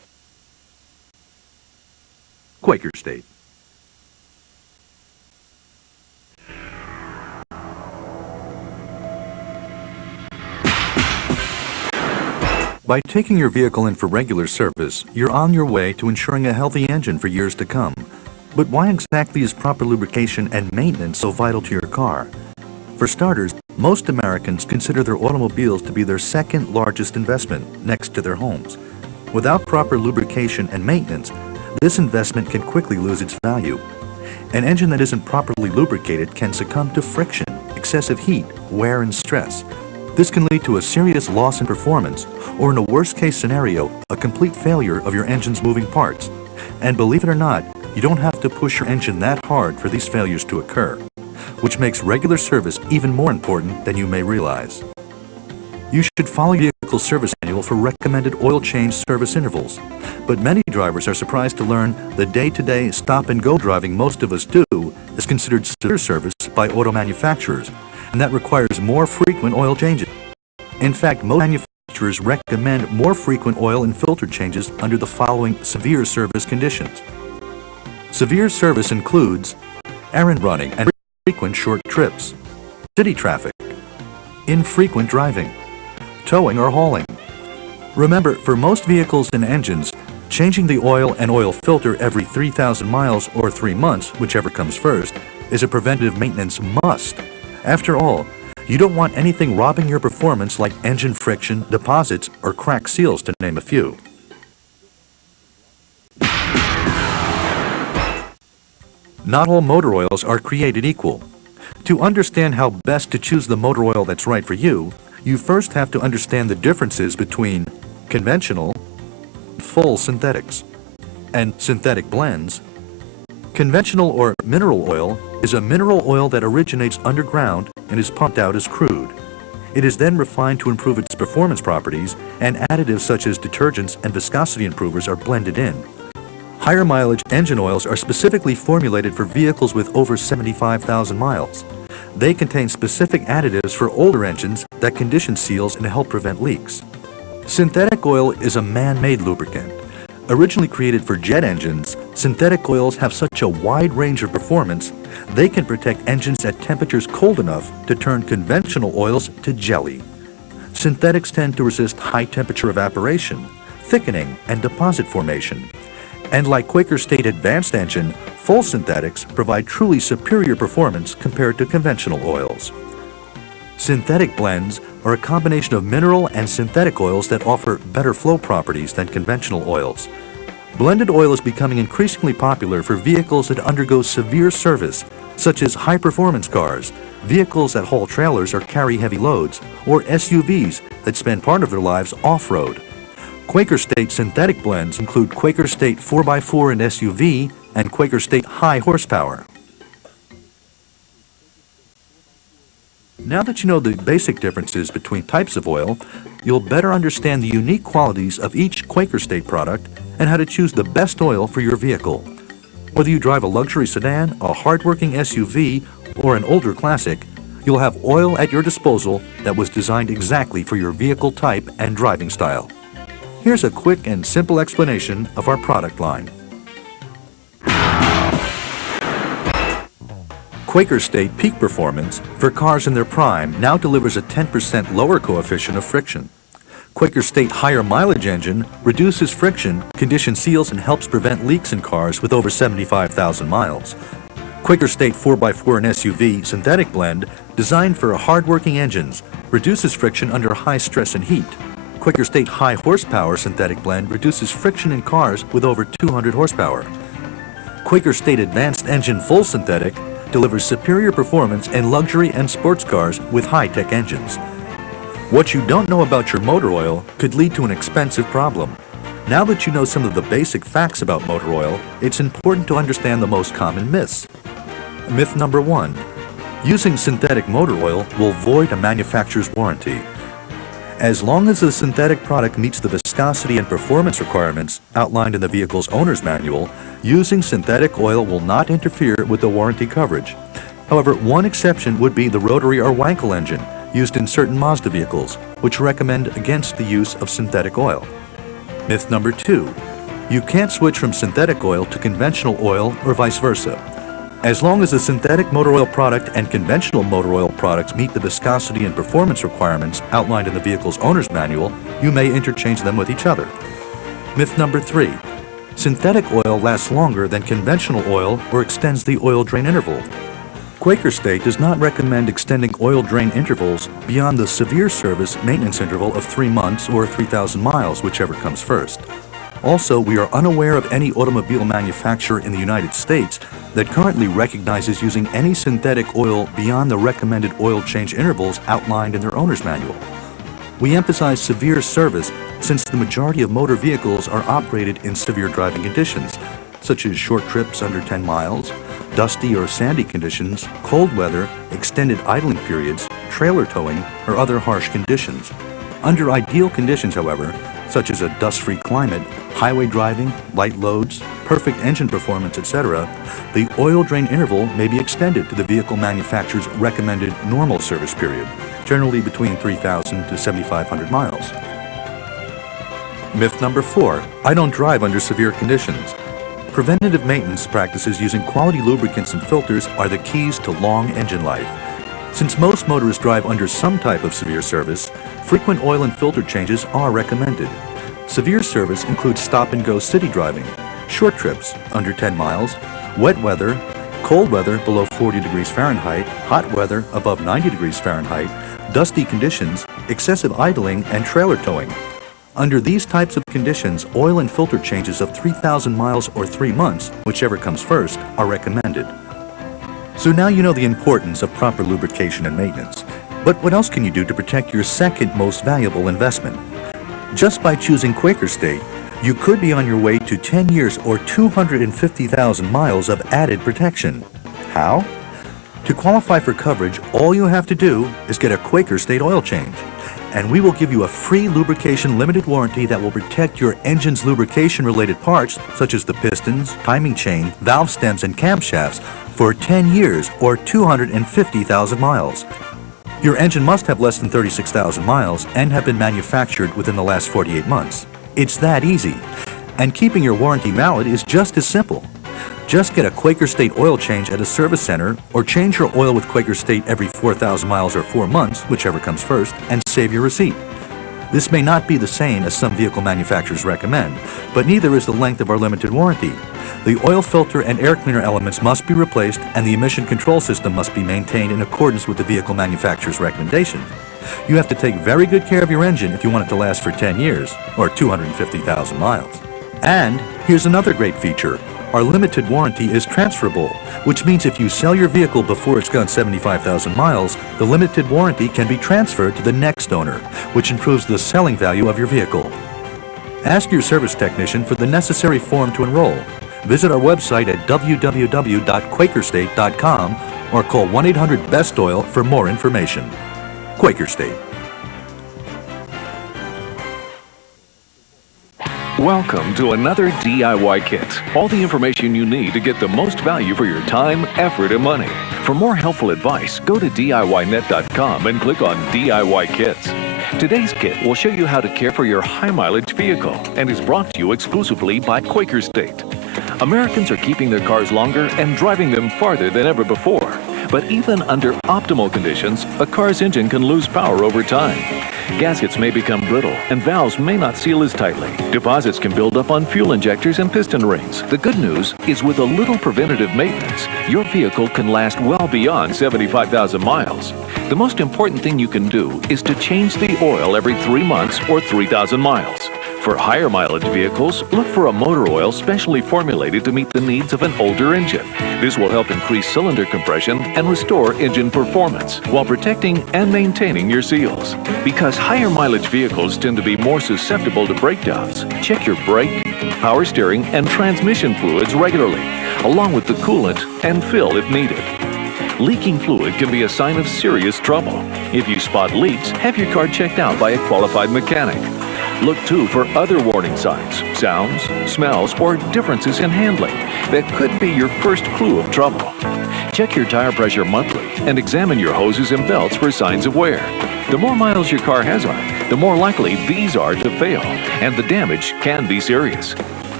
Quaker State. By taking your vehicle in for regular service, you're on your way to ensuring a healthy engine for years to come. But why exactly is proper lubrication and maintenance so vital to your car? For starters, most Americans consider their automobiles to be their second largest investment, next to their homes. Without proper lubrication and maintenance, this investment can quickly lose its value. An engine that isn't properly lubricated can succumb to friction, excessive heat, wear, and stress. This can lead to a serious loss in performance, or in a worst-case scenario, a complete failure of your engine's moving parts. And believe it or not, you don't have to push your engine that hard for these failures to occur, which makes regular service even more important than you may realize. You should follow your vehicle service manual for recommended oil change service intervals, but many drivers are surprised to learn the day-to-day stop-and-go driving most of us do is considered severe service by auto manufacturers, and that requires more frequent oil changes. In fact, most manufacturers recommend more frequent oil and filter changes under the following severe service conditions. Severe service includes errand running and frequent short trips, city traffic, infrequent driving, towing or hauling. Remember, for most vehicles and engines, changing the oil and oil filter every 3,000 miles or 3 months, whichever comes first, is a preventative maintenance must. After all, you don't want anything robbing your performance like engine friction, deposits, or cracked seals, to name a few. Not all motor oils are created equal. To understand how best to choose the motor oil that's right for you, you first have to understand the differences between conventional, full synthetics, and synthetic blends. Conventional or mineral oil is a mineral oil that originates underground and is pumped out as crude. It is then refined to improve its performance properties, and additives such as detergents and viscosity improvers are blended in. Higher mileage engine oils are specifically formulated for vehicles with over 75,000 miles. They contain specific additives for older engines that condition seals and help prevent leaks. Synthetic oil is a man-made lubricant. Originally created for jet engines, synthetic oils have such a wide range of performance, they can protect engines at temperatures cold enough to turn conventional oils to jelly. Synthetics tend to resist high temperature evaporation, thickening, and deposit formation. And like Quaker State Advanced Engine, full synthetics provide truly superior performance compared to conventional oils. Synthetic blends are a combination of mineral and synthetic oils that offer better flow properties than conventional oils. Blended oil is becoming increasingly popular for vehicles that undergo severe service, such as high-performance cars, vehicles that haul trailers or carry heavy loads, or SUVs that spend part of their lives off-road. Quaker State synthetic blends include Quaker State 4x4 and SUV and Quaker State high horsepower. Now that you know the basic differences between types of oil, you'll better understand the unique qualities of each Quaker State product and how to choose the best oil for your vehicle. Whether you drive a luxury sedan, a hardworking SUV, or an older classic, you'll have oil at your disposal that was designed exactly for your vehicle type and driving style. Here's a quick and simple explanation of our product line. Quaker State Peak Performance for cars in their prime now delivers a 10% lower coefficient of friction. Quaker State Higher Mileage Engine reduces friction, conditions seals, and helps prevent leaks in cars with over 75,000 miles. Quaker State 4x4 and SUV Synthetic Blend, designed for hard-working engines, reduces friction under high stress and heat. Quaker State High Horsepower Synthetic Blend reduces friction in cars with over 200 horsepower. Quaker State Advanced Engine Full Synthetic delivers superior performance in luxury and sports cars with high-tech engines. What you don't know about your motor oil could lead to an expensive problem. Now that you know some of the basic facts about motor oil, it's important to understand the most common myths. Myth number 1. Using synthetic motor oil will void a manufacturer's warranty. As long as the synthetic product meets the viscosity and performance requirements outlined in the vehicle's owner's manual, using synthetic oil will not interfere with the warranty coverage. However, one exception would be the rotary or Wankel engine used in certain Mazda vehicles, which recommend against the use of synthetic oil. Myth number 2. You can't switch from synthetic oil to conventional oil or vice versa. As long as the synthetic motor oil product and conventional motor oil products meet the viscosity and performance requirements outlined in the vehicle's owner's manual, you may interchange them with each other. Myth number 3. Synthetic oil lasts longer than conventional oil or extends the oil drain interval. Quaker State does not recommend extending oil drain intervals beyond the severe service maintenance interval of 3 months or 3,000 miles, whichever comes first. Also, we are unaware of any automobile manufacturer in the United States that currently recognizes using any synthetic oil beyond the recommended oil change intervals outlined in their owner's manual. We emphasize severe service since the majority of motor vehicles are operated in severe driving conditions, such as short trips under 10 miles, dusty or sandy conditions, cold weather, extended idling periods, trailer towing, or other harsh conditions. Under ideal conditions, however, such as a dust-free climate, highway driving, light loads, perfect engine performance, etc., the oil drain interval may be extended to the vehicle manufacturer's recommended normal service period, generally between 3,000 to 7,500 miles. Myth number 4. I don't drive under severe conditions. Preventative maintenance practices using quality lubricants and filters are the keys to long engine life. Since most motorists drive under some type of severe service, frequent oil and filter changes are recommended. Severe service includes stop-and-go city driving, short trips under 10 miles, wet weather, cold weather below 40 degrees Fahrenheit, hot weather above 90 degrees Fahrenheit, dusty conditions, excessive idling, and trailer towing. Under these types of conditions, oil and filter changes of 3,000 miles or 3 months, whichever comes first, are recommended. So now you know the importance of proper lubrication and maintenance. But what else can you do to protect your second most valuable investment? Just by choosing Quaker State, you could be on your way to 10 years or 250,000 miles of added protection. How? To qualify for coverage, all you have to do is get a Quaker State oil change. And we will give you a free lubrication limited warranty that will protect your engine's lubrication-related parts, such as the pistons, timing chain, valve stems, and camshafts, for 10 years or 250,000 miles. Your engine must have less than 36,000 miles and have been manufactured within the last 48 months. It's that easy. And keeping your warranty valid is just as simple. Just get a Quaker State oil change at a service center or change your oil with Quaker State every 4,000 miles or 4 months, whichever comes first, and save your receipt. This may not be the same as some vehicle manufacturers recommend, but neither is the length of our limited warranty. The oil filter and air cleaner elements must be replaced and the emission control system must be maintained in accordance with the vehicle manufacturer's recommendations. You have to take very good care of your engine if you want it to last for 10 years or 250,000 miles. And here's another great feature. Our limited warranty is transferable, which means if you sell your vehicle before it's gone 75,000 miles, the limited warranty can be transferred to the next owner, which improves the selling value of your vehicle. Ask your service technician for the necessary form to enroll. Visit our website at www.quakerstate.com or call 1-800-BEST-OIL for more information. Quaker State. Welcome to another DIY kit. All the information you need to get the most value for your time, effort, and money. For more helpful advice, go to DIYnet.com and click on DIY Kits. Today's kit will show you how to care for your high-mileage vehicle and is brought to you exclusively by Quaker State. Americans are keeping their cars longer and driving them farther than ever before. But even under optimal conditions, a car's engine can lose power over time. Gaskets may become brittle and valves may not seal as tightly. Deposits can build up on fuel injectors and piston rings. The good news is with a little preventative maintenance, your vehicle can last well beyond 75,000 miles. The most important thing you can do is to change the oil every 3 months or 3,000 miles. For higher mileage vehicles, look for a motor oil specially formulated to meet the needs of an older engine. This will help increase cylinder compression and restore engine performance while protecting and maintaining your seals. Because higher mileage vehicles tend to be more susceptible to breakdowns, check your brake, power steering, and transmission fluids regularly, along with the coolant and fill if needed. Leaking fluid can be a sign of serious trouble. If you spot leaks, have your car checked out by a qualified mechanic. Look too for other warning signs, sounds, smells, or differences in handling that could be your first clue of trouble. Check your tire pressure monthly and examine your hoses and belts for signs of wear. The more miles your car has on it, the more likely these are to fail, and the damage can be serious.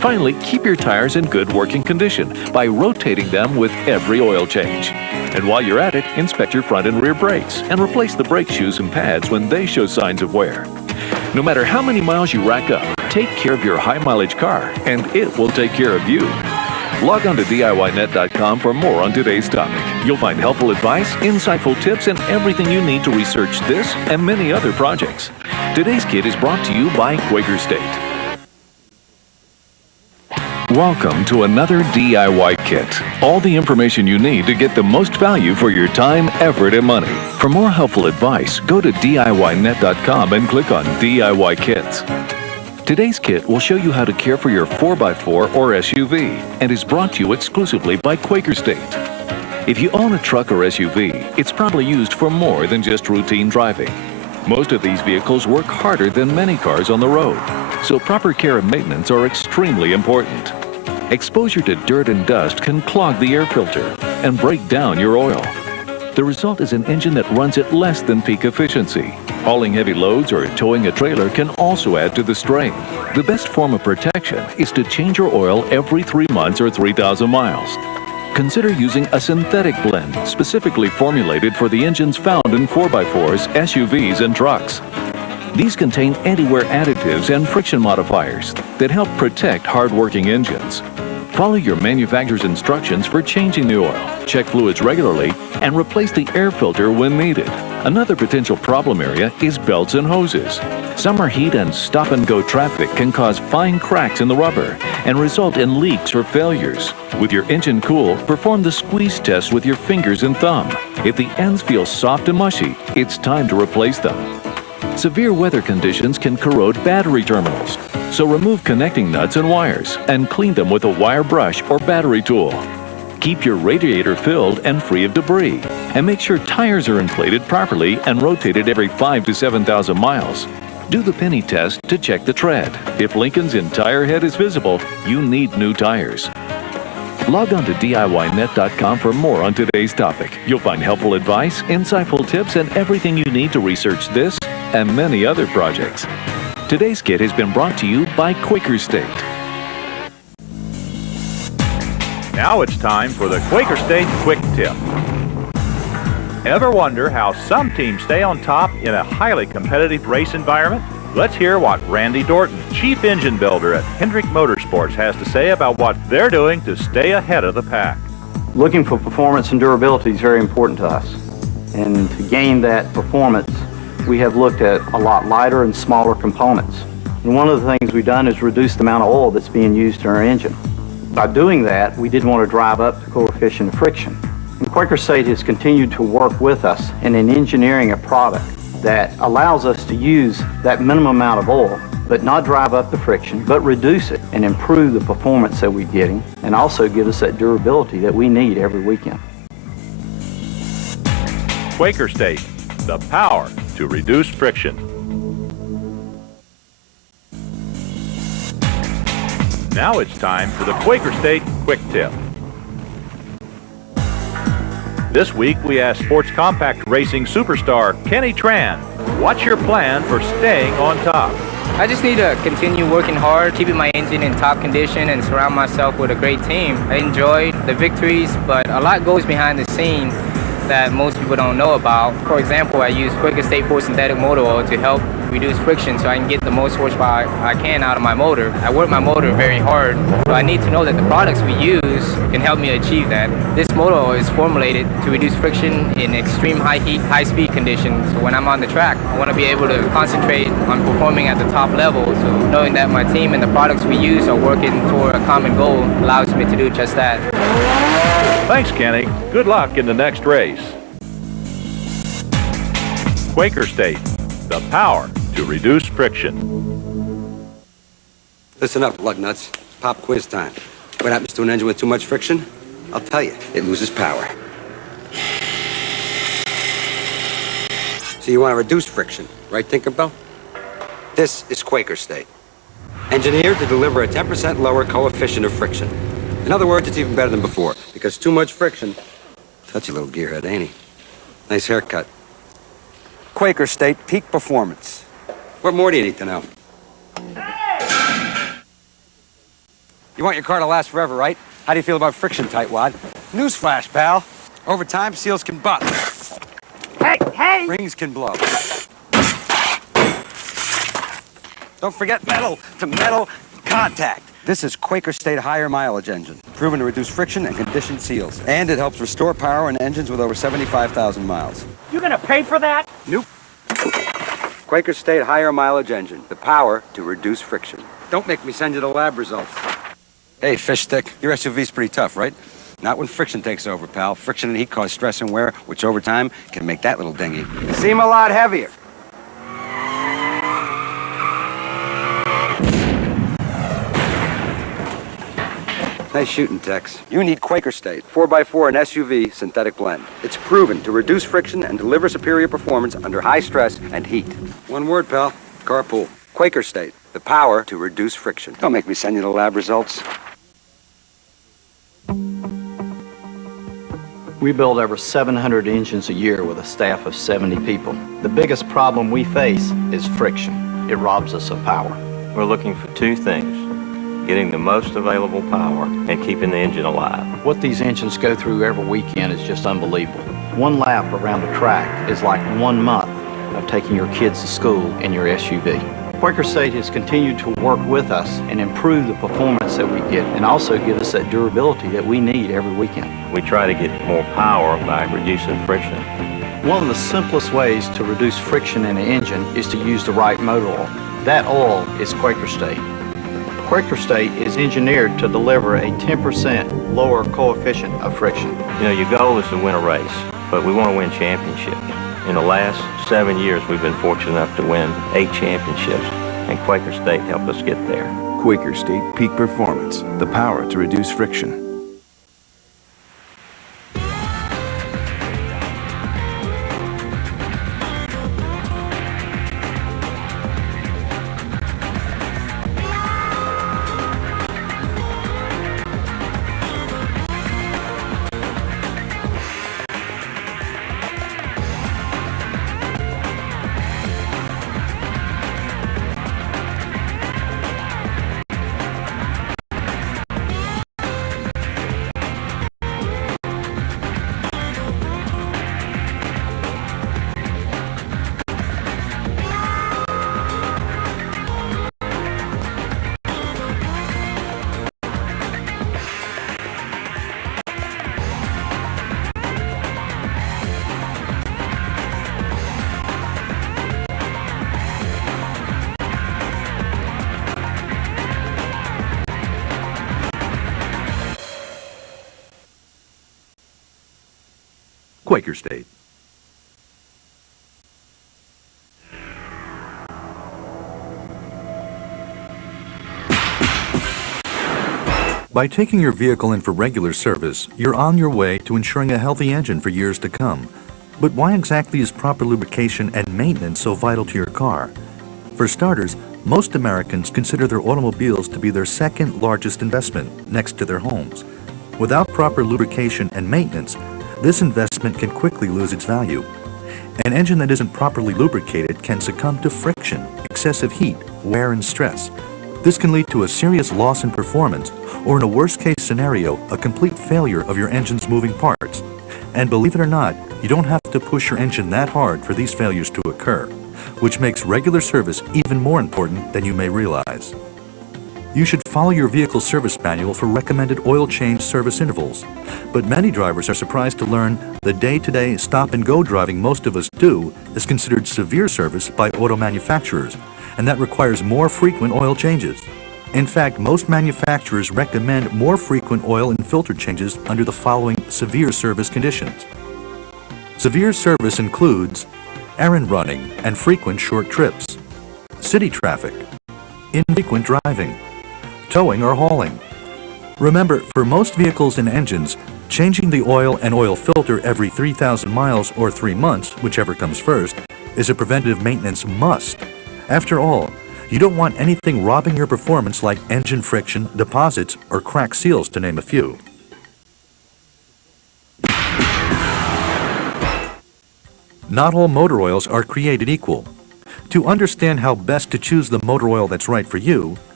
Finally, keep your tires in good working condition by rotating them with every oil change. And while you're at it, inspect your front and rear brakes and replace the brake shoes and pads when they show signs of wear. No matter how many miles you rack up, take care of your high-mileage car, and it will take care of you. Log on to DIYnet.com for more on today's topic. You'll find helpful advice, insightful tips, and everything you need to research this and many other projects. Today's kit is brought to you by Quaker State. Welcome to another DIY kit. All the information you need to get the most value for your time, effort, and money. For more helpful advice, go to DIYnet.com and click on DIY Kits. Today's kit will show you how to care for your 4x4 or SUV and is brought to you exclusively by Quaker State. If you own a truck or SUV, it's probably used for more than just routine driving. Most of these vehicles work harder than many cars on the road, so proper care and maintenance are extremely important. Exposure to dirt and dust can clog the air filter and break down your oil. The result is an engine that runs at less than peak efficiency. Hauling heavy loads or towing a trailer can also add to the strain. The best form of protection is to change your oil every 3 months or 3,000 miles. Consider using a synthetic blend specifically formulated for the engines found in 4x4s, SUVs, and trucks. These contain anti-wear additives and friction modifiers that help protect hard-working engines. Follow your manufacturer's instructions for changing the oil, check fluids regularly, and replace the air filter when needed. Another potential problem area is belts and hoses. Summer heat and stop-and-go traffic can cause fine cracks in the rubber and result in leaks or failures. With your engine cool, perform the squeeze test with your fingers and thumb. If the ends feel soft and mushy, it's time to replace them. Severe weather conditions can corrode battery terminals, so remove connecting nuts and wires and clean them with a wire brush or battery tool. Keep your radiator filled and free of debris, and make sure tires are inflated properly and rotated every 5,000 to 7,000 miles. Do the penny test to check the tread. If Lincoln's entire head is visible, you need new tires. Log on to DIYnet.com for more on today's topic. You'll find helpful advice, insightful tips, and everything you need to research this and many other projects. Today's kit has been brought to you by Quaker State. Now it's time for the Quaker State Quick Tip. Ever wonder how some teams stay on top in a highly competitive race environment? Let's hear what Randy Dorton, Chief Engine Builder at Hendrick Motorsports, has to say about what they're doing to stay ahead of the pack. Looking for performance and durability is very important to us. And to gain that performance, we have looked at a lot lighter and smaller components. And one of the things we've done is reduce the amount of oil that's being used in our engine. By doing that, we didn't want to drive up the coefficient of friction. And Quaker State has continued to work with us in engineering a product that allows us to use that minimum amount of oil, but not drive up the friction, but reduce it and improve the performance that we're getting, and also give us that durability that we need every weekend. Quaker State, the power to reduce friction. Now it's time for the Quaker State Quick Tip. This week we asked sports compact racing superstar Kenny Tran, what's your plan for staying on top? I just need to continue working hard, keeping my engine in top condition, and surround myself with a great team. I enjoy the victories, but a lot goes behind the scenes that most people don't know about. For example, I use Quaker State for synthetic motor oil to help reduce friction so I can get the most horsepower I can out of my motor. I work my motor very hard, so I need to know that the products we use can help me achieve that. This motor oil is formulated to reduce friction in extreme high heat, high speed conditions. So when I'm on the track, I want to be able to concentrate on performing at the top level. So knowing that my team and the products we use are working toward a common goal allows me to do just that. Thanks, Kenny. Good luck in the next race. Quaker State, the power to reduce friction. Listen up, lug nuts. Pop quiz time. What happens to an engine with too much friction? I'll tell you, it loses power. So you want to reduce friction, right, Tinkerbell? This is Quaker State. Engineered to deliver a 10% lower coefficient of friction. In other words, it's even better than before, because too much friction. Touchy little gearhead, ain't he? Nice haircut. Quaker State peak performance. What more do you need to know? You want your car to last forever, right? How do you feel about friction, tightwad? Newsflash, pal. Over time, seals can bust. Hey! Rings can blow. Don't forget metal to metal contact. This is Quaker State higher mileage engine, proven to reduce friction and condition seals. And it helps restore power in engines with over 75,000 miles. You gonna pay for that? Nope. Quaker State higher mileage engine, the power to reduce friction. Don't make me send you the lab results. Hey, fish stick, your SUV's pretty tough, right? Not when friction takes over, pal. Friction and heat cause stress and wear, which over time can make that little dinghy seem a lot heavier. Nice shooting, Tex. You need Quaker State 4x4 and SUV synthetic blend. It's proven to reduce friction and deliver superior performance under high stress and heat. One word, pal. Carpool. Quaker State, the power to reduce friction. Don't make me send you the lab results. We build over 700 engines a year with a staff of 70 people. The biggest problem we face is friction. It robs us of power. We're looking for two things: getting the most available power and keeping the engine alive. What these engines go through every weekend is just unbelievable. One lap around a track is like 1 month of taking your kids to school in your SUV. Quaker State has continued to work with us and improve the performance that we get, and also give us that durability that we need every weekend. We try to get more power by reducing friction. One of the simplest ways to reduce friction in an engine is to use the right motor oil. That oil is Quaker State. Quaker State is engineered to deliver a 10% lower coefficient of friction. You know, your goal is to win a race, but we want to win championships. In the last 7 years, we've been fortunate enough to win 8 championships, and Quaker State helped us get there. Quaker State Peak Performance, the power to reduce friction. Quaker State. By taking your vehicle in for regular service, you're on your way to ensuring a healthy engine for years to come. But why exactly is proper lubrication and maintenance so vital to your car? For starters, most Americans consider their automobiles to be their second largest investment, next to their homes. Without proper lubrication and maintenance, this investment can quickly lose its value. An engine that isn't properly lubricated can succumb to friction, excessive heat, wear, and stress. This can lead to a serious loss in performance, or in a worst-case scenario, a complete failure of your engine's moving parts. And believe it or not, you don't have to push your engine that hard for these failures to occur, which makes regular service even more important than you may realize. You should follow your vehicle's service manual for recommended oil change service intervals. But many drivers are surprised to learn the day-to-day stop-and-go driving most of us do is considered severe service by auto manufacturers, and that requires more frequent oil changes. In fact, most manufacturers recommend more frequent oil and filter changes under the following severe service conditions. Severe service includes errand running and frequent short trips, city traffic, infrequent driving, towing or hauling. Remember, for most vehicles and engines, changing the oil and oil filter every 3,000 miles or 3 months, whichever comes first, is a preventative maintenance must. After all, you don't want anything robbing your performance like engine friction, deposits, or cracked seals, to name a few. Not all motor oils are created equal. To understand how best to choose the motor oil that's right for you,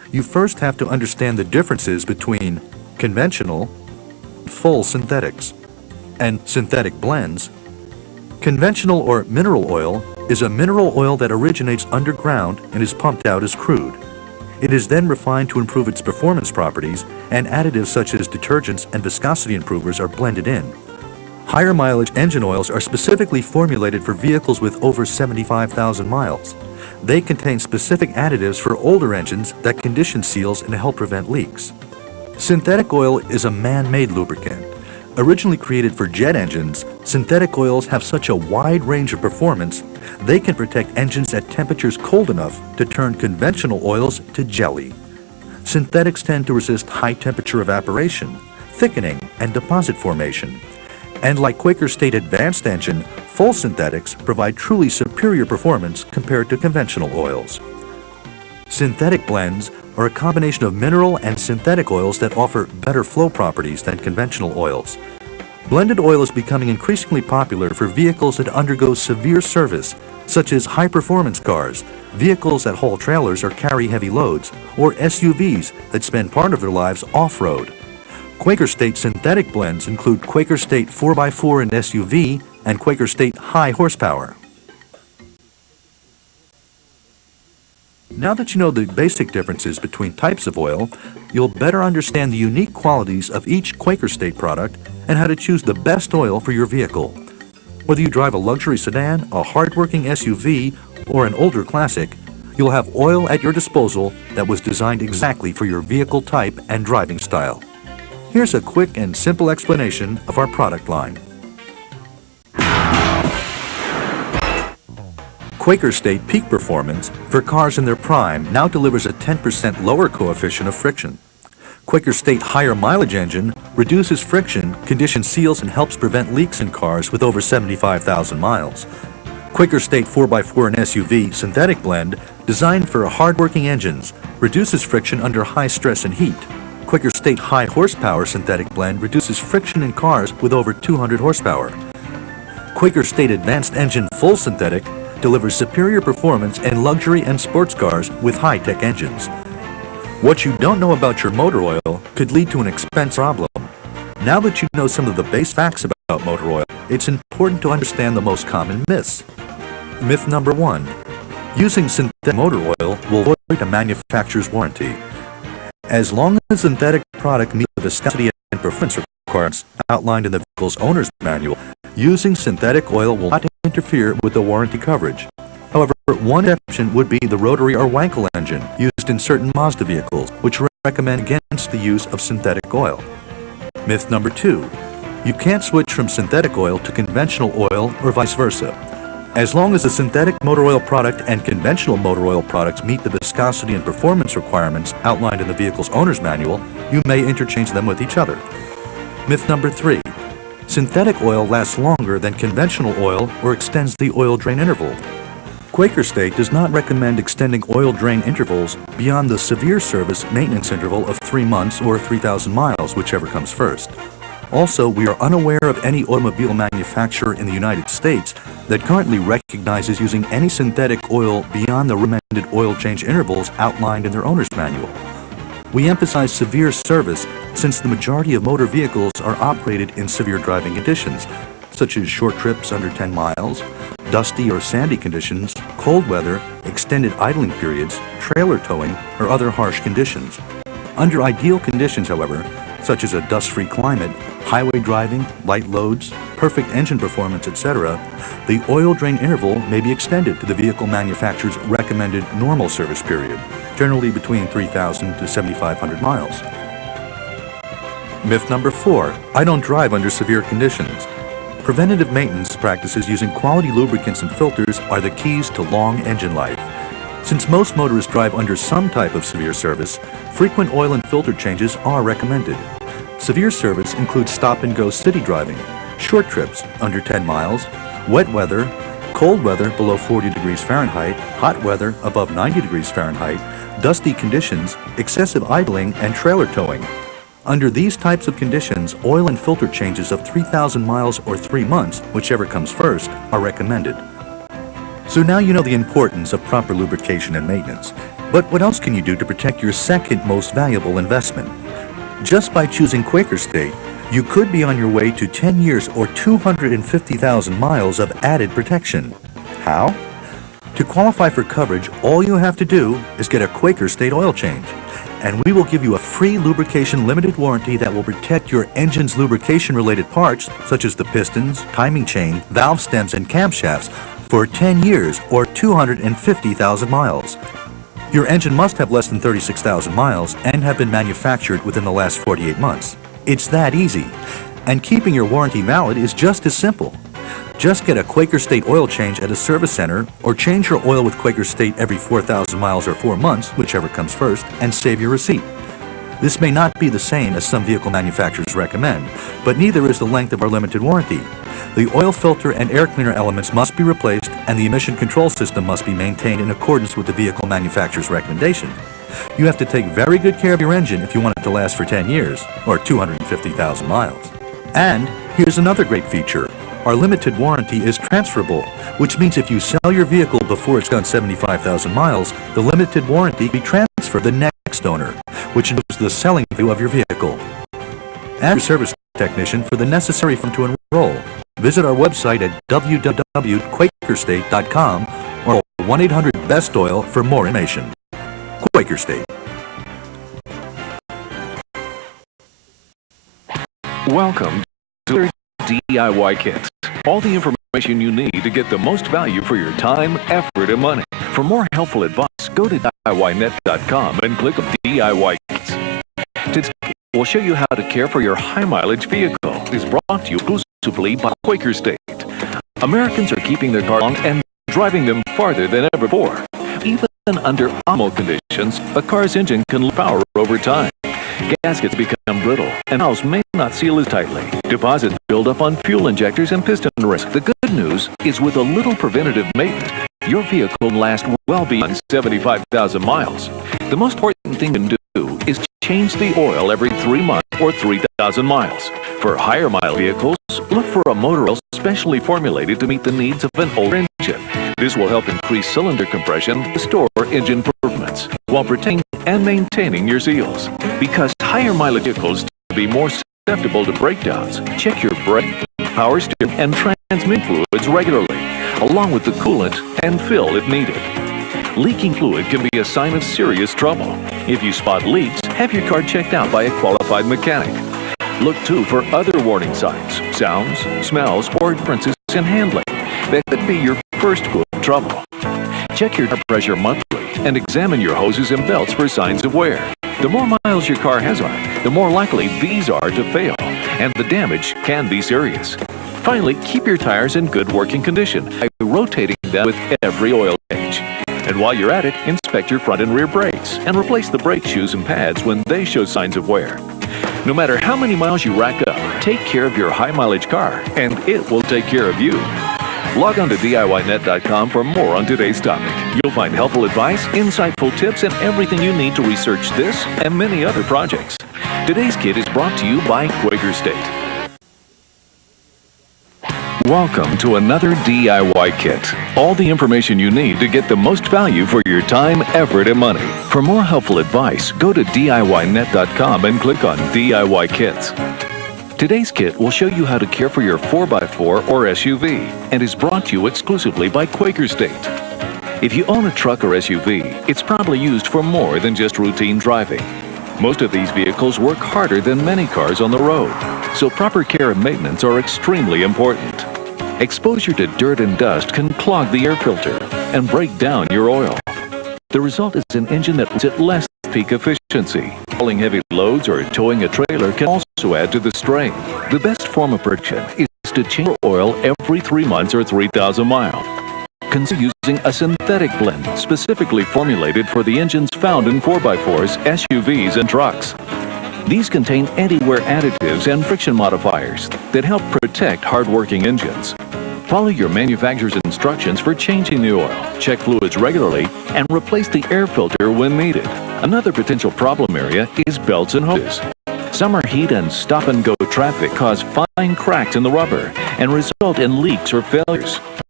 you first have to understand the differences between conventional, full synthetics, and synthetic blends. Conventional or mineral oil is a mineral oil that originates underground and is pumped out as crude. It is then refined to improve its performance properties, and additives such as detergents and viscosity improvers are blended in. Higher mileage engine oils are specifically formulated for vehicles with over 75,000 miles. They contain specific additives for older engines that condition seals and help prevent leaks. Synthetic oil is a man-made lubricant. Originally created for jet engines, synthetic oils have such a wide range of performance, they can protect engines at temperatures cold enough to turn conventional oils to jelly. Synthetics tend to resist high temperature evaporation, thickening, and deposit formation. And like Quaker State Advanced Engine, full synthetics provide truly superior performance compared to conventional oils. Synthetic blends are a combination of mineral and synthetic oils that offer better flow properties than conventional oils. Blended oil is becoming increasingly popular for vehicles that undergo severe service, such as high-performance cars, vehicles that haul trailers or carry heavy loads, or SUVs that spend part of their lives off-road. Quaker State synthetic blends include Quaker State 4x4 and SUV and Quaker State high horsepower. Now that you know the basic differences between types of oil, you'll better understand the unique qualities of each Quaker State product and how to choose the best oil for your vehicle. Whether you drive a luxury sedan, a hard-working SUV, or an older classic, you'll have oil at your disposal that was designed exactly for your vehicle type and driving style. Here's a quick and simple explanation of our product line. Quaker State Peak Performance for cars in their prime now delivers a 10% lower coefficient of friction. Quaker State Higher Mileage Engine reduces friction, conditions seals, and helps prevent leaks in cars with over 75,000 miles. Quaker State 4x4 and SUV Synthetic Blend, designed for hard-working engines, reduces friction under high stress and heat. Quaker State High Horsepower Synthetic Blend reduces friction in cars with over 200 horsepower. Quaker State Advanced Engine Full Synthetic delivers superior performance in luxury and sports cars with high-tech engines. What you don't know about your motor oil could lead to an expense problem. Now that you know some of the base facts about motor oil, it's important to understand the most common myths. Myth number 1. Using synthetic motor oil will void a manufacturer's warranty. As long as the synthetic product meets the viscosity and performance requirements outlined in the vehicle's owner's manual, using synthetic oil will not interfere with the warranty coverage. However, one exception would be the rotary or Wankel engine used in certain Mazda vehicles, which recommend against the use of synthetic oil. Myth number 2. You can't switch from synthetic oil to conventional oil or vice versa. As long as the synthetic motor oil product and conventional motor oil products meet the viscosity and performance requirements outlined in the vehicle's owner's manual, you may interchange them with each other. Myth number 3. Synthetic oil lasts longer than conventional oil or extends the oil drain interval. Quaker State does not recommend extending oil drain intervals beyond the severe service maintenance interval of 3 months or 3,000 miles, whichever comes first. Also, we are unaware of any automobile manufacturer in the United States that currently recognizes using any synthetic oil beyond the recommended oil change intervals outlined in their owner's manual. We emphasize severe service since the majority of motor vehicles are operated in severe driving conditions, such as short trips under 10 miles, dusty or sandy conditions, cold weather, extended idling periods, trailer towing, or other harsh conditions. Under ideal conditions, however, such as a dust-free climate, highway driving, light loads, perfect engine performance, etc., the oil drain interval may be extended to the vehicle manufacturer's recommended normal service period, generally between 3,000 to 7,500 miles. Myth number 4. I don't drive under severe conditions. Preventative maintenance practices using quality lubricants and filters are the keys to long engine life. Since most motorists drive under some type of severe service, frequent oil and filter changes are recommended. Severe service includes stop-and-go city driving, short trips under 10 miles, wet weather, cold weather below 40 degrees Fahrenheit, hot weather above 90 degrees Fahrenheit, dusty conditions, excessive idling, and trailer towing. Under these types of conditions, oil and filter changes of 3,000 miles or 3 months, whichever comes first, are recommended. So now you know the importance of proper lubrication and maintenance. But what else can you do to protect your second most valuable investment? Just by choosing Quaker State, you could be on your way to 10 years or 250,000 miles of added protection. How? To qualify for coverage, all you have to do is get a Quaker State oil change, and we will give you a free lubrication limited warranty that will protect your engine's lubrication-related parts, such as the pistons, timing chain, valve stems, and camshafts, for 10 years or 250,000 miles. Your engine must have less than 36,000 miles and have been manufactured within the last 48 months. It's that easy. And keeping your warranty valid is just as simple. Just get a Quaker State oil change at a service center, or change your oil with Quaker State every 4,000 miles or 4 months, whichever comes first, and save your receipt. This may not be the same as some vehicle manufacturers recommend, but neither is the length of our limited warranty. The oil filter and air cleaner elements must be replaced, and the emission control system must be maintained in accordance with the vehicle manufacturer's recommendation. You have to take very good care of your engine if you want it to last for 10 years, or 250,000 miles. And here's another great feature. Our limited warranty is transferable, which means if you sell your vehicle before it's done 75,000 miles, the limited warranty will be transferred to the next owner, which includes the selling value of your vehicle. Ask your service technician for the necessary form to enroll. Visit our website at www.quakerstate.com or 1-800-BEST-OIL for more information. Quaker State. Welcome to DIY Kit. All the information you need to get the most value for your time, effort, and money. For more helpful advice, go to DIYnet.com and click on DIY Kits. Today, we'll show you how to care for your high-mileage vehicle. It is brought to you exclusively by Quaker State. Americans are keeping their cars on and driving them farther than ever before. Even under optimal conditions, a car's engine can lose power over time. Gaskets become brittle, and valves may not seal as tightly. Deposits build up on fuel injectors and piston risk. The good news is, with a little preventative maintenance, your vehicle can last well beyond 75,000 miles. The most important thing you can do is change the oil every 3 months or 3,000 miles. For higher mile vehicles, look for a motor oil specially formulated to meet the needs of an older engine. This will help increase cylinder compression, restore engine performance, while protecting and maintaining your seals. Because higher mileage vehicles tend to be more susceptible to breakdowns, check your brake, power steering, and transmission fluids regularly, along with the coolant and fill if needed. Leaking fluid can be a sign of serious trouble. If you spot leaks, have your car checked out by a qualified mechanic. Look too for other warning signs, sounds, smells, or differences in handling that could be your first clue of trouble. Check your tire pressure monthly and examine your hoses and belts for signs of wear. The more miles your car has on it, the more likely these are to fail, and the damage can be serious. Finally, keep your tires in good working condition by rotating them with every oil change. And while you're at it, inspect your front and rear brakes and replace the brake shoes and pads when they show signs of wear. No matter how many miles you rack up, take care of your high mileage car, and it will take care of you. Log on to DIYnet.com for more on today's topic. You'll find helpful advice, insightful tips, and everything you need to research this and many other projects. Today's kit is brought to you by Quaker State. Welcome to another DIY Kit. All the information you need to get the most value for your time, effort, and money. For more helpful advice, go to DIYnet.com and click on DIY Kits. Today's kit will show you how to care for your 4x4 or SUV and is brought to you exclusively by Quaker State. If you own a truck or SUV, it's probably used for more than just routine driving. Most of these vehicles work harder than many cars on the road, so proper care and maintenance are extremely important. Exposure to dirt and dust can clog the air filter and break down your oil. The result is an engine that runs at less peak efficiency. Hauling heavy loads or towing a trailer can also add to the strain. The best form of protection is to change your oil every 3 months or 3,000 miles. Consider using a synthetic blend specifically formulated for the engines found in 4x4s, SUVs, and trucks. These contain anti-wear additives and friction modifiers that help protect hard-working engines. Follow your manufacturer's instructions for changing the oil, check fluids regularly, and replace the air filter when needed. Another potential problem area is belts and hoses. Summer heat and stop-and-go traffic cause fine cracks in the rubber and result in leaks or failures.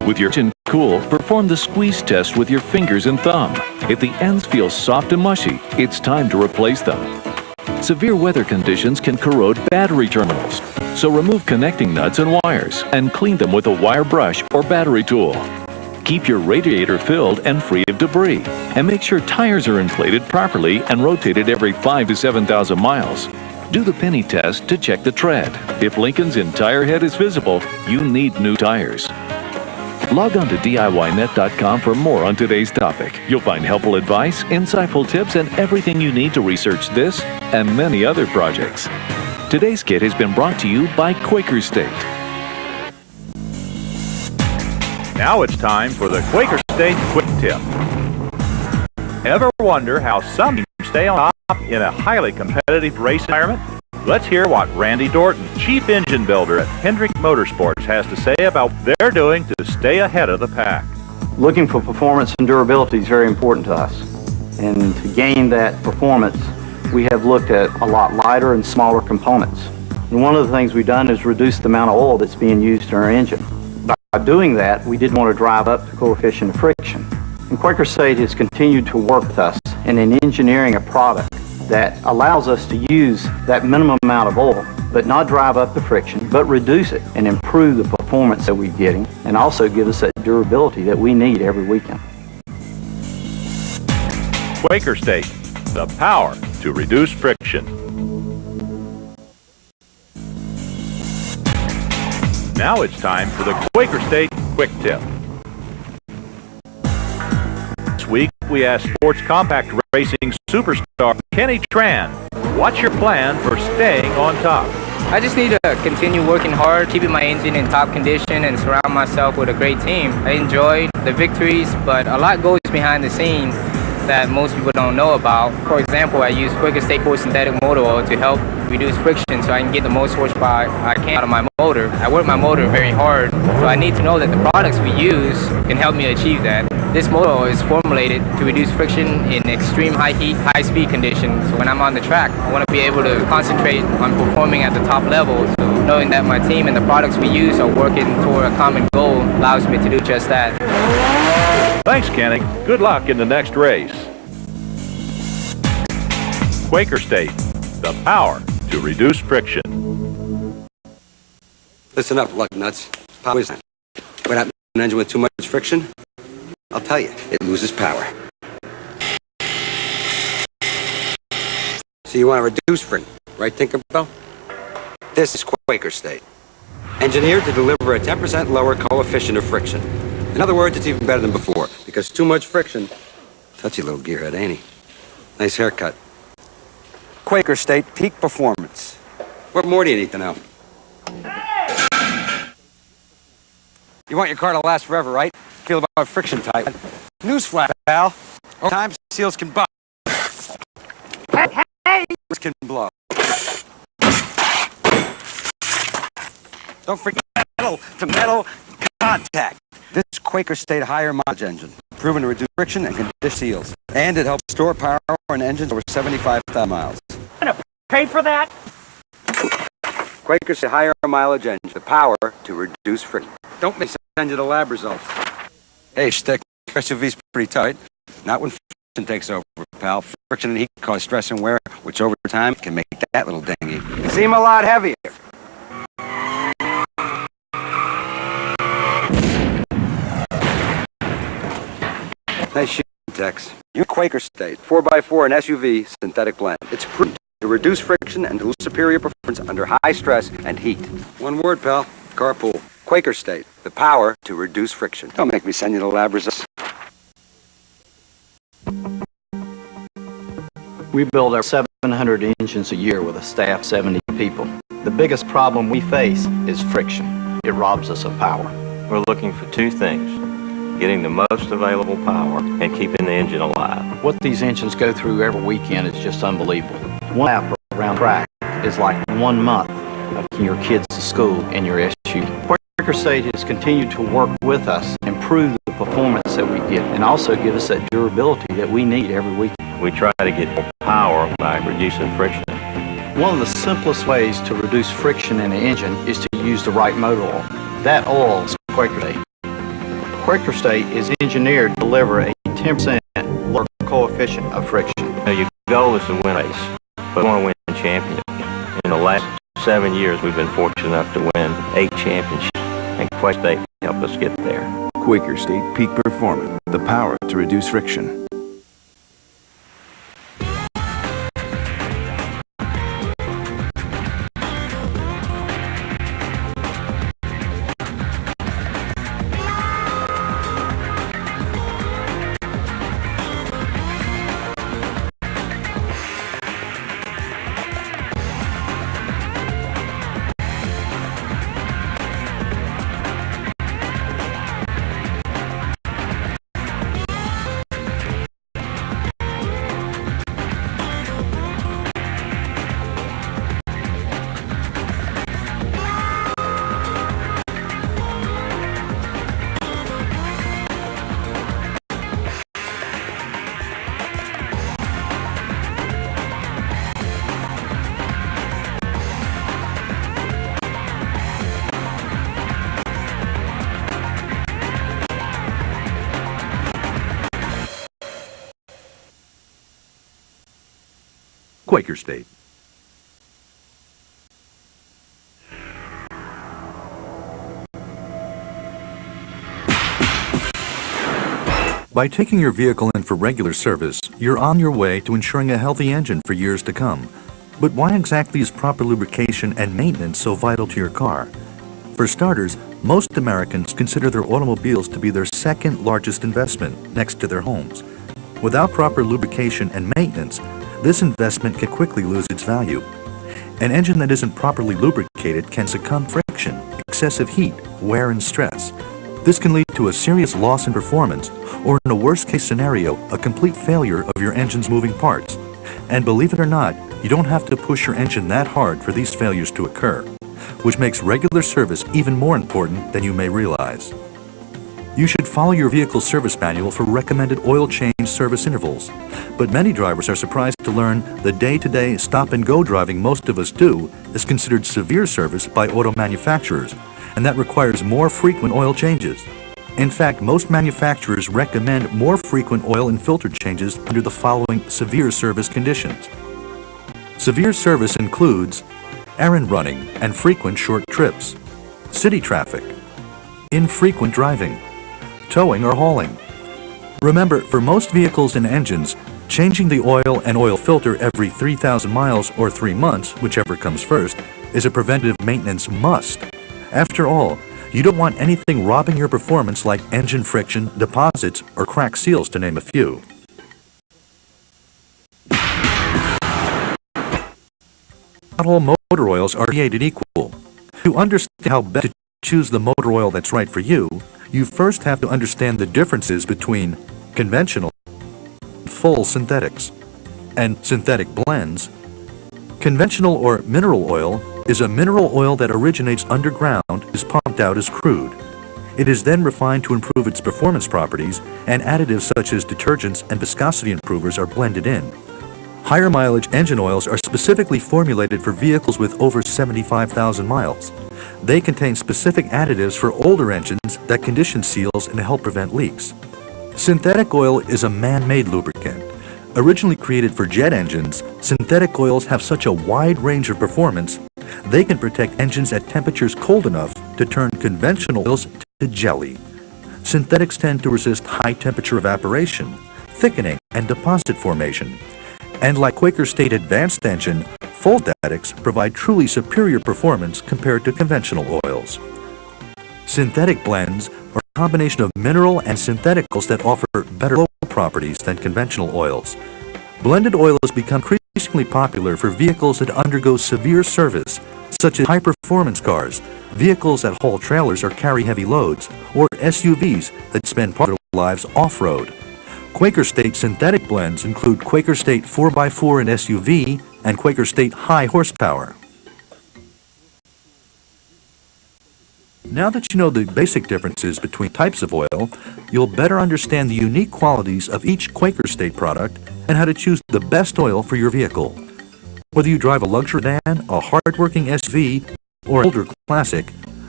With your engine cool, perform the squeeze test with your fingers and thumb. If the ends feel soft and mushy, it's time to replace them. Severe weather conditions can corrode battery terminals, so remove connecting nuts and wires and clean them with a wire brush or battery tool. Keep your radiator filled and free of debris, and make sure tires are inflated properly and rotated every 5,000 to 7,000 miles. Do the penny test to check the tread. If Lincoln's entire head is visible, you need new tires. Log on to DIYnet.com for more on today's topic. You'll find helpful advice, insightful tips, and everything you need to research this and many other projects. Today's kit has been brought to you by Quaker State. Now it's time for the Quaker State Quick Tip. Ever wonder how some teams stay on top in a highly competitive race environment? Let's hear what Randy Dorton, Chief Engine Builder at Hendrick Motorsports, has to say about what they're doing to stay ahead of the pack. Looking for performance and durability is very important to us. And to gain that performance, we have looked at a lot lighter and smaller components. And one of the things we've done is reduce the amount of oil that's being used in our engine. By doing that, we didn't want to drive up the coefficient of friction. And Quaker State has continued to work with us in engineering a product that allows us to use that minimum amount of oil, but not drive up the friction, but reduce it and improve the performance that we're getting, and also give us that durability that we need every weekend. Quaker State, the power to reduce friction. Now it's time for the Quaker State Quick Tip. This week we asked sports compact racing superstar Kenny Tran, what's your plan for staying on top? I just need to continue working hard, keeping my engine in top condition, and surround myself with a great team. I enjoy the victories, but a lot goes behind the scenes that most people don't know about. For example, I use Quaker State Core synthetic motor oil to help reduce friction so I can get the most horsepower I can out of my motor. I work my motor very hard, so I need to know that the products we use can help me achieve that. This motor oil is formulated to reduce friction in extreme high heat, high speed conditions. So when I'm on the track, I want to be able to concentrate on performing at the top level. So knowing that my team and the products we use are working toward a common goal allows me to do just that. Thanks, Kenny. Good luck in the next race. Quaker State, the power to reduce friction. Listen up, lug nuts. Power is what happens to an engine with too much friction? I'll tell you, it loses power. So you want to reduce friction, right, Tinkerbell? This is Quaker State. Engineered to deliver a 10% lower coefficient of friction. In other words, it's even better than before, because too much friction. Touchy little gearhead, ain't he? Nice haircut. Quaker State peak performance. What more do you need to know? You want your car to last forever, right? Feel about friction type. Newsflash, pal. Over time, seals can bust. Hey! Can blow. Don't forget metal to metal contact. This Quaker State higher mileage engine, proven to reduce friction and condition seals. And it helps store power in engines over 75,000 miles. Gonna pay for that? Quaker State higher mileage engine, the power to reduce friction. Don't make me send you the lab results. Hey, Stick, SUV's pretty tight. Not when friction takes over, pal. Friction and heat cause stress and wear, which over time can make that little dinghy seem a lot heavier. Nice shooting, Tex. Your Quaker State 4x4 and SUV synthetic blend. It's proven to reduce friction and deliver superior performance under high stress and heat. One word, pal. Carpool. Quaker State, the power to reduce friction. Don't make me send you the lab results. We build our 700 engines a year with a staff of 70 people. The biggest problem we face is friction. It robs us of power. We're looking for two things: getting the most available power and keeping the engine alive. What these engines go through every weekend is just unbelievable. One lap around track is like 1 month of taking your kids to school in your SUV. Quaker State has continued to work with us, improve the performance that we get, and also give us that durability that we need every week. We try to get more power by reducing friction. One of the simplest ways to reduce friction in the engine is to use the right motor oil. That oil is Quaker State. Quaker State is engineered to deliver a 10% lower coefficient of friction. Your goal is to win a race, but we want to win championships. In the last 7 years, we've been fortunate enough to win 8 championships, and Quaker State helped us get there. Quaker State Peak Performance, the power to reduce friction. Quaker State. By taking your vehicle in for regular service, you're on your way to ensuring a healthy engine for years to come. But why exactly is proper lubrication and maintenance so vital to your car? For starters, most Americans consider their automobiles to be their second largest investment next to their homes. Without proper lubrication and maintenance, this investment can quickly lose its value. An engine that isn't properly lubricated can succumb to friction, excessive heat, wear, and stress. This can lead to a serious loss in performance, or in a worst-case scenario, a complete failure of your engine's moving parts. And believe it or not, you don't have to push your engine that hard for these failures to occur, which makes regular service even more important than you may realize. You should follow your vehicle's service manual for recommended oil change service intervals, but many drivers are surprised to learn the day-to-day stop-and-go driving most of us do is considered severe service by auto manufacturers, and that requires more frequent oil changes. In fact, most manufacturers recommend more frequent oil and filter changes under the following severe service conditions. Severe service includes errand running and frequent short trips, city traffic, infrequent driving, towing or hauling. Remember, for most vehicles and engines, changing the oil and oil filter every 3,000 miles or 3 months, whichever comes first, is a preventative maintenance must. After all, you don't want anything robbing your performance like engine friction, deposits, or cracked seals, to name a few. Not all motor oils are created equal. To understand how best to choose the motor oil that's right for you, you first have to understand the differences between conventional, full synthetics, and synthetic blends. Conventional or mineral oil is a mineral oil that originates underground, is pumped out as crude. It is then refined to improve its performance properties, and additives such as detergents and viscosity improvers are blended in. Higher mileage engine oils are specifically formulated for vehicles with over 75,000 miles. They contain specific additives for older engines that condition seals and help prevent leaks. Synthetic oil is a man-made lubricant. Originally created for jet engines, synthetic oils have such a wide range of performance, they can protect engines at temperatures cold enough to turn conventional oils to jelly. Synthetics tend to resist high temperature evaporation, thickening, and deposit formation. And like Quaker State Advanced Engine, full synthetics provide truly superior performance compared to conventional oils. Synthetic blends are a combination of mineral and synthetic oils that offer better flow properties than conventional oils. Blended oil has become increasingly popular for vehicles that undergo severe service, such as high-performance cars, vehicles that haul trailers or carry heavy loads, or SUVs that spend part of their lives off-road. Quaker State synthetic blends include Quaker State 4x4 and SUV and Quaker State high horsepower. Now that you know the basic differences between types of oil, you'll better understand the unique qualities of each Quaker State product and how to choose the best oil for your vehicle. Whether you drive a luxury sedan, a hard-working SUV, or an older classic,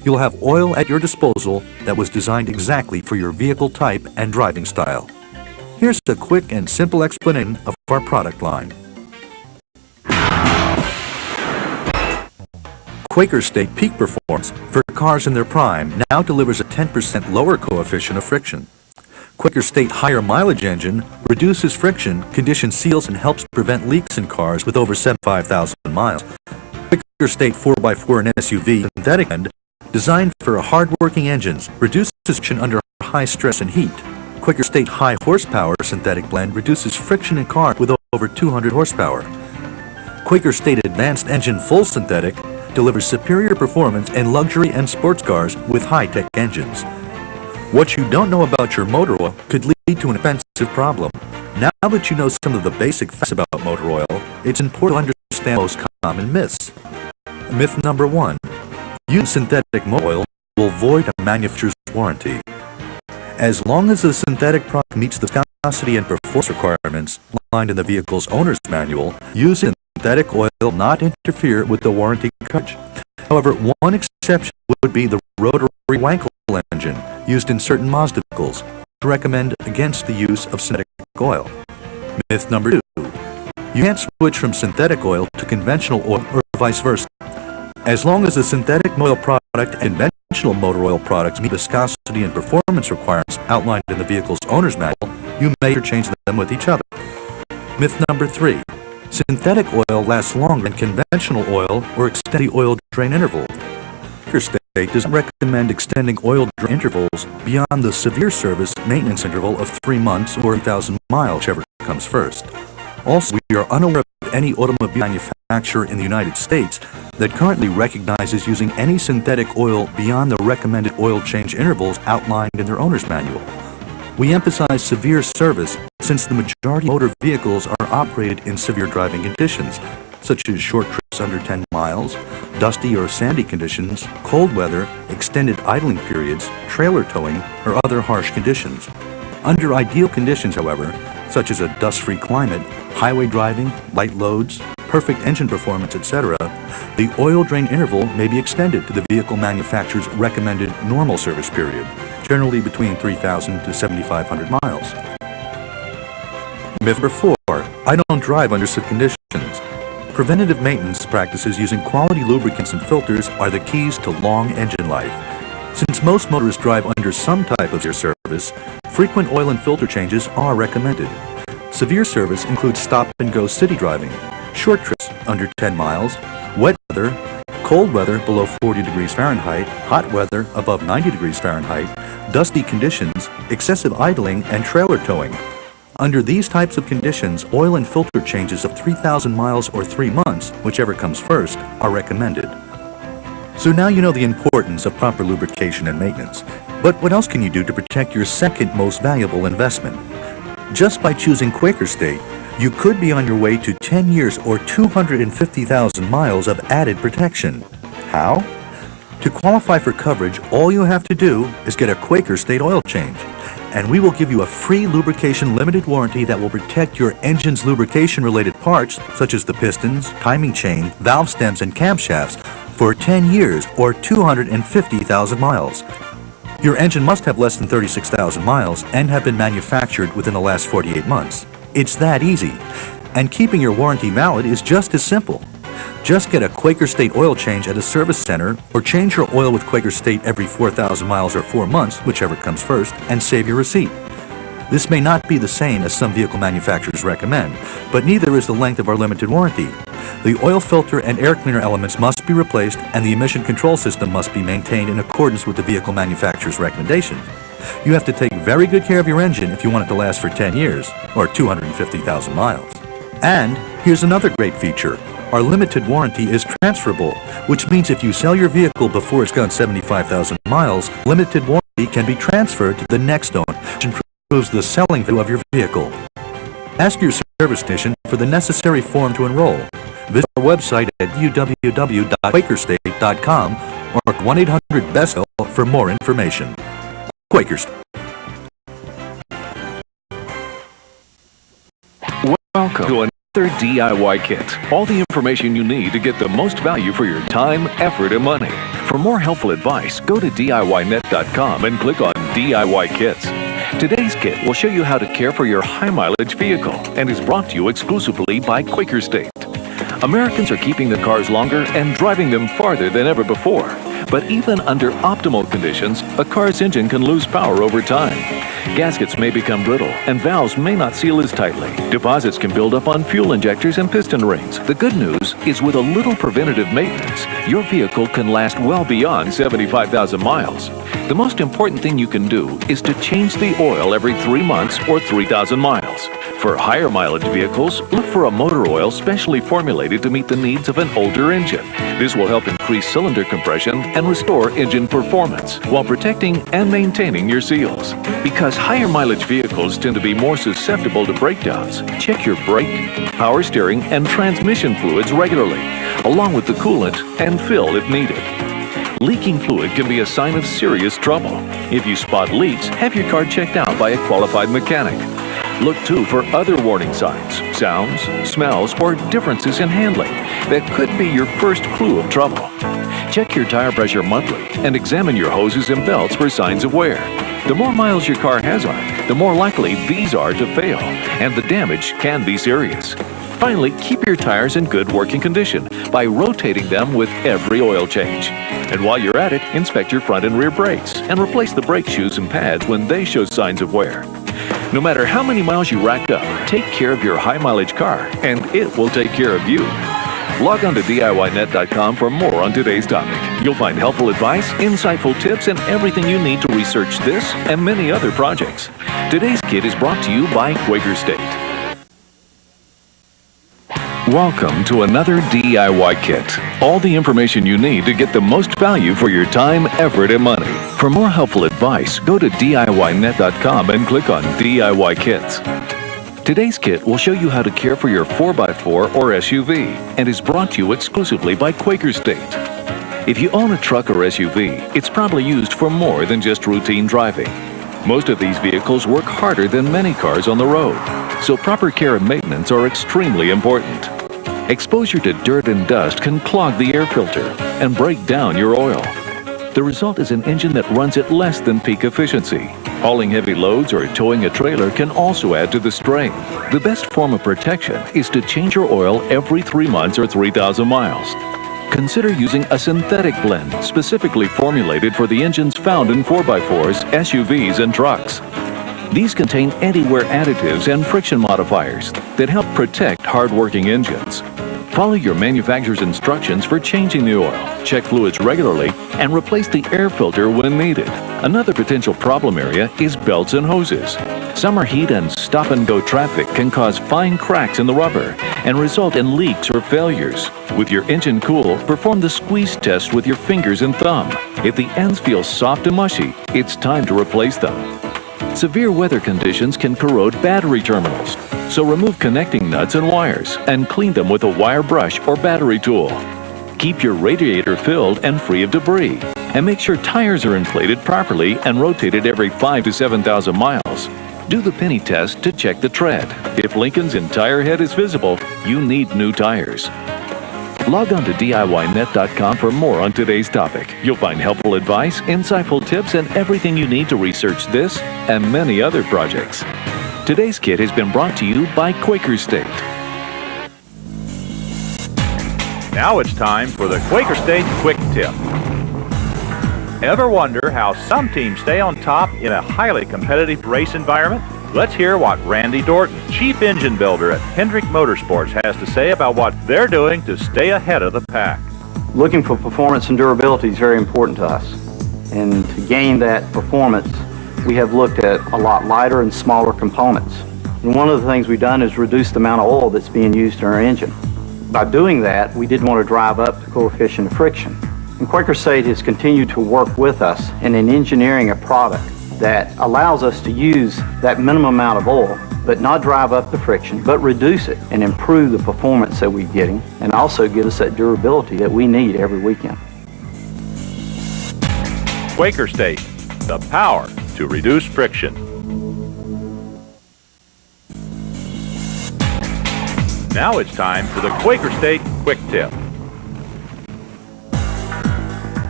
You'll have oil at your disposal that was designed exactly for your vehicle type and driving style. Here's a quick and simple explanation of our product line. Quaker State Peak Performance for cars in their prime now delivers a 10% lower coefficient of friction. Quaker State Higher Mileage Engine reduces friction, conditions seals, and helps prevent leaks in cars with over 75,000 miles. Quaker State 4x4 and SUV synthetic blend, designed for hard-working engines, reduces friction under high stress and heat. Quaker State High Horsepower synthetic blend reduces friction in cars with over 200 horsepower. Quaker State Advanced Engine Full Synthetic delivers superior performance in luxury and sports cars with high-tech engines. What you don't know about your motor oil could lead to an expensive problem. Now that you know some of the basic facts about motor oil, it's important to understand most common myths. Myth number 1. Using synthetic motor oil will void a manufacturer's warranty. As long as the synthetic product meets the viscosity and performance requirements outlined in the vehicle's owner's manual, using synthetic oil will not interfere with the warranty coverage. However, one exception would be the rotary Wankel engine used in certain Mazda vehicles, to recommend against the use of synthetic oil. Myth number 2. You can't switch from synthetic oil to conventional oil or vice versa. As long as the synthetic oil product and conventional motor oil products meet viscosity and performance requirements outlined in the vehicle's owner's manual, you may interchange them with each other. Myth number 3. Synthetic oil lasts longer than conventional oil or extend the oil drain interval. Quaker State does not recommend extending oil drain intervals beyond the severe service maintenance interval of 3 months or 3,000 miles, whichever comes first. Also, we are unaware of any automobile manufacturer in the United States that currently recognizes using any synthetic oil beyond the recommended oil change intervals outlined in their owner's manual. We emphasize severe service since the majority of motor vehicles are operated in severe driving conditions, such as short trips under 10 miles, dusty or sandy conditions, cold weather, extended idling periods, trailer towing, or other harsh conditions. Under ideal conditions, however, such as a dust-free climate, highway driving, light loads, perfect engine performance, etc., the oil drain interval may be extended to the vehicle manufacturer's recommended normal service period, generally between 3,000 to 7,500 miles. Myth number 4. I don't drive under such conditions. Preventative maintenance practices using quality lubricants and filters are the keys to long engine life. Since most motorists drive under some type of severe service, frequent oil and filter changes are recommended. Severe service includes stop-and-go city driving, short trips under 10 miles, wet weather, cold weather below 40 degrees Fahrenheit, hot weather above 90 degrees Fahrenheit, dusty conditions, excessive idling, and trailer towing. Under these types of conditions, oil and filter changes of 3,000 miles or 3 months, whichever comes first, are recommended. So now you know the importance of proper lubrication and maintenance. But what else can you do to protect your second most valuable investment? Just by choosing Quaker State, you could be on your way to 10 years or 250,000 miles of added protection. How? To qualify for coverage, all you have to do is get a Quaker State oil change, and we will give you a free lubrication limited warranty that will protect your engine's lubrication-related parts, such as the pistons, timing chain, valve stems, and camshafts, for 10 years or 250,000 miles. Your engine must have less than 36,000 miles and have been manufactured within the last 48 months. It's that easy. And keeping your warranty valid is just as simple. Just get a Quaker State oil change at a service center or change your oil with Quaker State every 4,000 miles or 4 months, whichever comes first, and save your receipt. This may not be the same as some vehicle manufacturers recommend, but neither is the length of our limited warranty. The oil filter and air cleaner elements must be replaced and the emission control system must be maintained in accordance with the vehicle manufacturer's recommendations. You have to take very good care of your engine if you want it to last for 10 years or 250,000 miles. And here's another great feature. Our limited warranty is transferable, which means if you sell your vehicle before it's gone 75,000 miles, limited warranty can be transferred to the next owner, which improves the selling value of your vehicle. Ask your service station for the necessary form to enroll. Visit our website at www.quakerstate.com or 1-800-BEST for more information. Quaker State. Welcome to another DIY kit. All the information you need to get the most value for your time, effort, and money. For more helpful advice, go to DIYnet.com and click on DIY Kits. Today's kit will show you how to care for your high-mileage vehicle and is brought to you exclusively by Quaker State. Americans are keeping their cars longer and driving them farther than ever before. But even under optimal conditions, a car's engine can lose power over time. Gaskets may become brittle and valves may not seal as tightly. Deposits can build up on fuel injectors and piston rings. The good news is with a little preventative maintenance, your vehicle can last well beyond 75,000 miles. The most important thing you can do is to change the oil every 3 months or 3,000 miles. For higher mileage vehicles, look for a motor oil specially formulated to meet the needs of an older engine. This will help increase cylinder compression and restore engine performance while protecting and maintaining your seals. Because higher mileage vehicles tend to be more susceptible to breakdowns, check your brake, power steering, and transmission fluids regularly, along with the coolant, and fill if needed. Leaking fluid can be a sign of serious trouble. If you spot leaks, have your car checked out by a qualified mechanic. Look too for other warning signs, sounds, smells, or differences in handling that could be your first clue of trouble. Check your tire pressure monthly and examine your hoses and belts for signs of wear. The more miles your car has on it, the more likely these are to fail, and the damage can be serious. Finally, keep your tires in good working condition by rotating them with every oil change. And while you're at it, inspect your front and rear brakes and replace the brake shoes and pads when they show signs of wear. No matter how many miles you racked up, take care of your high-mileage car, and it will take care of you. Log on to DIYnet.com for more on today's topic. You'll find helpful advice, insightful tips, and everything you need to research this and many other projects. Today's kit is brought to you by Quaker State. Welcome to another DIY kit. All the information you need to get the most value for your time, effort, and money. For more helpful advice, go to DIYnet.com and click on DIY Kits. Today's kit will show you how to care for your 4x4 or SUV and is brought to you exclusively by Quaker State. If you own a truck or SUV, it's probably used for more than just routine driving. Most of these vehicles work harder than many cars on the road, so proper care and maintenance are extremely important. Exposure to dirt and dust can clog the air filter and break down your oil. The result is an engine that runs at less than peak efficiency. Hauling heavy loads or towing a trailer can also add to the strain. The best form of protection is to change your oil every 3 months or 3,000 miles. Consider using a synthetic blend specifically formulated for the engines found in 4x4s, SUVs, and trucks. These contain anti-wear additives and friction modifiers that help protect hard-working engines. Follow your manufacturer's instructions for changing the oil, check fluids regularly, and replace the air filter when needed. Another potential problem area is belts and hoses. Summer heat and stop-and-go traffic can cause fine cracks in the rubber and result in leaks or failures. With your engine cool, perform the squeeze test with your fingers and thumb. If the ends feel soft and mushy, it's time to replace them. Severe weather conditions can corrode battery terminals, so remove connecting nuts and wires and clean them with a wire brush or battery tool. Keep your radiator filled and free of debris, and make sure tires are inflated properly and rotated every 5,000 to 7,000 miles. Do the penny test to check the tread. If Lincoln's entire head is visible, you need new tires. Log on to DIYnet.com for more on today's topic. You'll find helpful advice, insightful tips, and everything you need to research this and many other projects. Today's kit has been brought to you by Quaker State. Now it's time for the Quaker State Quick Tip. Ever wonder how some teams stay on top in a highly competitive race environment? Let's hear what Randy Dorton, Chief Engine Builder at Hendrick Motorsports, has to say about what they're doing to stay ahead of the pack. Looking for performance and durability is very important to us. And to gain that performance, we have looked at a lot lighter and smaller components. And one of the things we've done is reduce the amount of oil that's being used in our engine. By doing that, we didn't want to drive up the coefficient of friction. And Quaker State has continued to work with us in engineering a product that allows us to use that minimum amount of oil, but not drive up the friction, but reduce it and improve the performance that we're getting, and also give us that durability that we need every weekend. Quaker State, the power to reduce friction. Now it's time for the Quaker State Quick Tip.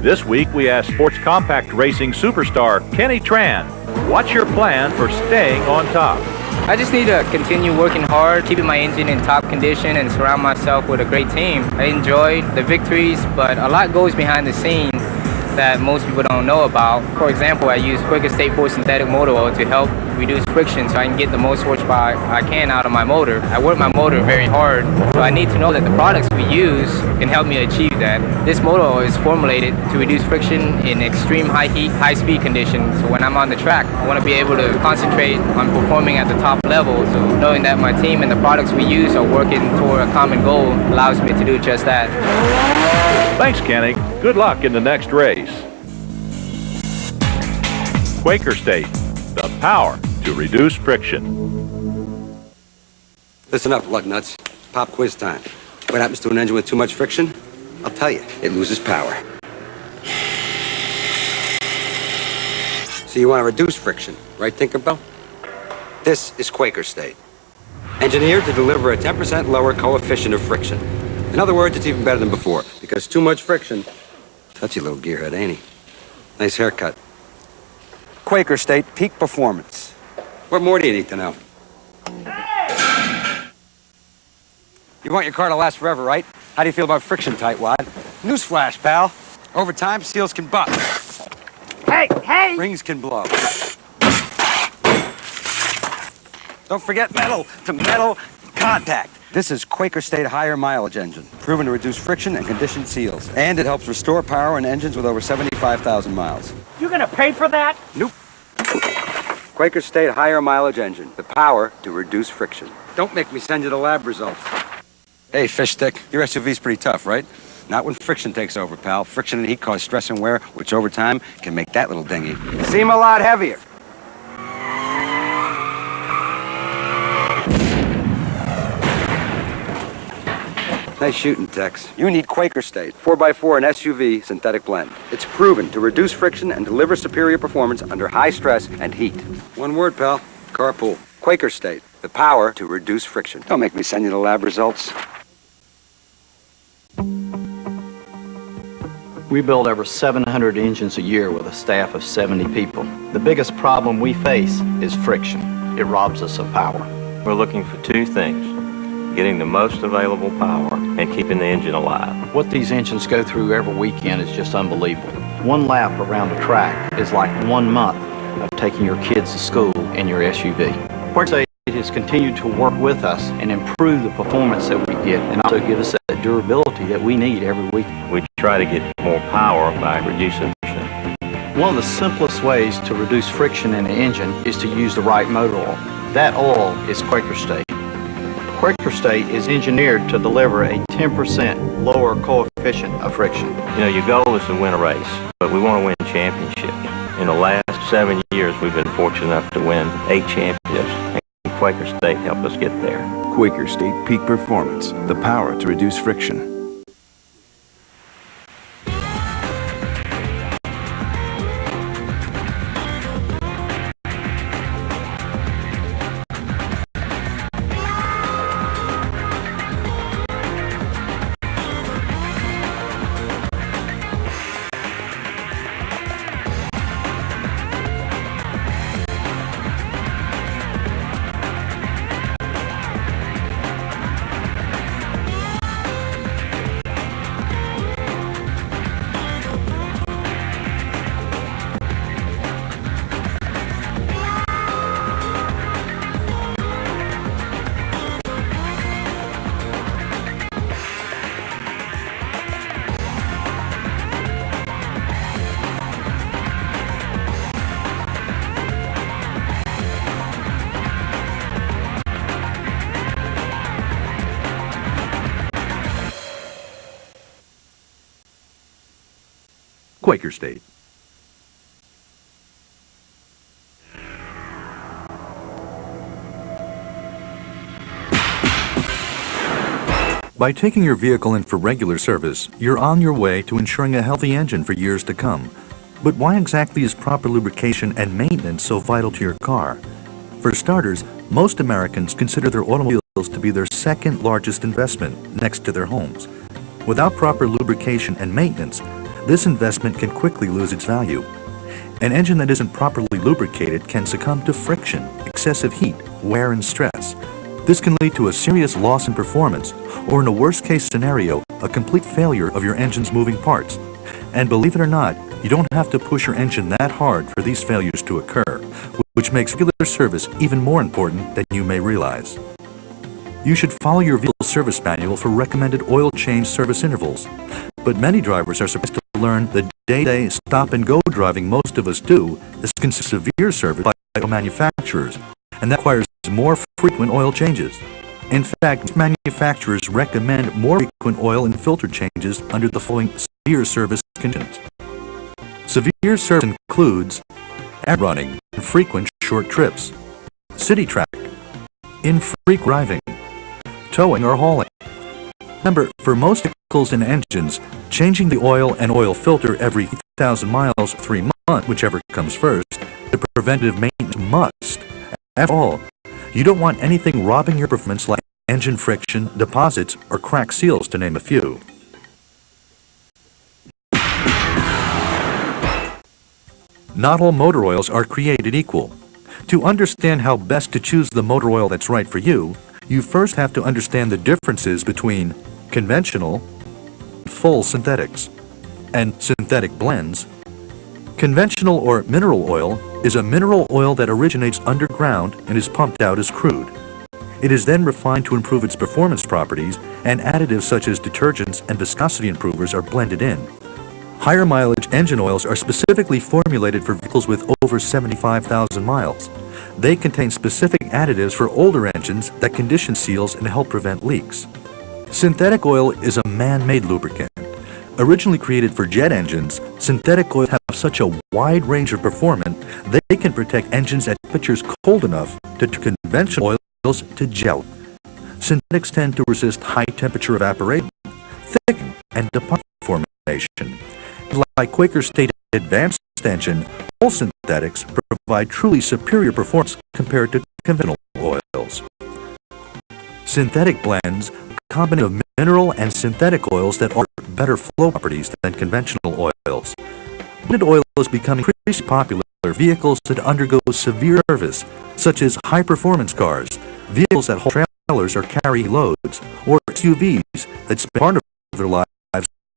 This week, we asked sports compact racing superstar Kenny Tran, what's your plan for staying on top? I just need to continue working hard, keeping my engine in top condition, and surround myself with a great team. I enjoy the victories, but a lot goes behind the scenes that most people don't know about. For example, I use Quaker State synthetic motor oil to help reduce friction so I can get the most horsepower I can out of my motor. I work my motor very hard, so I need to know that the products we use can help me achieve that. This motor oil is formulated to reduce friction in extreme high heat, high speed conditions. So when I'm on the track, I want to be able to concentrate on performing at the top level. So knowing that my team and the products we use are working toward a common goal allows me to do just that. Thanks, Kenny. Good luck in the next race. Quaker State, the power to reduce friction. Listen up, lug nuts. Pop quiz time. What happens to an engine with too much friction? I'll tell you, it loses power. So you want to reduce friction, right, Tinkerbell? This is Quaker State. Engineered to deliver a 10% lower coefficient of friction. In other words, it's even better than before, because too much friction. Touchy little gearhead, ain't he? Nice haircut. Quaker State peak performance. What more do you need to know? You want your car to last forever, right? How do you feel about friction, tightwad? Newsflash, pal. Over time, seals can bust. Hey! Rings can blow. Don't forget metal to metal contact. This is Quaker State higher mileage engine, proven to reduce friction and condition seals. And it helps restore power in engines with over 75,000 miles. You gonna pay for that? Nope. Quaker State higher mileage engine, the power to reduce friction. Don't make me send you the lab results. Hey, fish stick, your SUV's pretty tough, right? Not when friction takes over, pal. Friction and heat cause stress and wear, which over time can make that little dinghy seem a lot heavier. Nice shooting, Tex. You need Quaker State 4x4 and SUV synthetic blend. It's proven to reduce friction and deliver superior performance under high stress and heat. One word, pal. Carpool. Quaker State, the power to reduce friction. Don't make me send you the lab results. We build over 700 engines a year with a staff of 70 people. The biggest problem we face is friction. It robs us of power. We're looking for two things: getting the most available power and keeping the engine alive. What these engines go through every weekend is just unbelievable. One lap around the track is like 1 month of taking your kids to school in your SUV. Quaker State has continued to work with us and improve the performance that we get, and also give us that durability that we need every week. We try to get more power by reducing friction. One of the simplest ways to reduce friction in an engine is to use the right motor oil. That oil is Quaker State. Quaker State is engineered to deliver a 10% lower coefficient of friction. You know, your goal is to win a race, but we want to win championships. In the last 7 years, we've been fortunate enough to win 8 championships, and Quaker State helped us get there. Quaker State Peak Performance, the power to reduce friction. Quaker State. By taking your vehicle in for regular service, you're on your way to ensuring a healthy engine for years to come. But why exactly is proper lubrication and maintenance so vital to your car? For starters, most Americans consider their automobiles to be their second largest investment next to their homes. Without proper lubrication and maintenance, this investment can quickly lose its value. An engine that isn't properly lubricated can succumb to friction, excessive heat, wear, and stress. This can lead to a serious loss in performance, or in a worst-case scenario, a complete failure of your engine's moving parts. And believe it or not, you don't have to push your engine that hard for these failures to occur, which makes regular service even more important than you may realize. You should follow your vehicle service manual for recommended oil change service intervals, but many drivers are surprised to learn the day-to-day stop-and-go driving most of us do is consists of severe service by oil manufacturers, and that requires more frequent oil changes. In fact, manufacturers recommend more frequent oil and filter changes under the following severe service conditions. Severe service includes errant running and frequent short trips, city traffic, infrequent driving, towing or hauling. Remember, for most vehicles and engines, changing the oil and oil filter every 1,000 miles, 3 months, whichever comes first, the preventative maintenance must. After all, you don't want anything robbing your performance like engine friction, deposits, or cracked seals, to name a few. Not all motor oils are created equal. To understand how best to choose the motor oil that's right for you, you first have to understand the differences between conventional, full synthetics, and synthetic blends. Conventional or mineral oil is a mineral oil that originates underground and is pumped out as crude. It is then refined to improve its performance properties, and additives such as detergents and viscosity improvers are blended in. Higher mileage engine oils are specifically formulated for vehicles with over 75,000 miles. They contain specific additives for older engines that condition seals and help prevent leaks. Synthetic oil is a man-made lubricant. Originally created for jet engines, synthetic oils have such a wide range of performance, they can protect engines at temperatures cold enough to turn conventional oils to gel. Synthetics tend to resist high temperature evaporation, thickening, and deposit formation. Like Quaker State Advanced Engine, all synthetics provide truly superior performance compared to conventional oils. Synthetic blends, a combination of mineral and synthetic oils that offer better flow properties than conventional oils. Blended oil is becoming increasingly popular for vehicles that undergo severe service, such as high-performance cars, vehicles that haul trailers or carry loads, or SUVs that spend part of their lives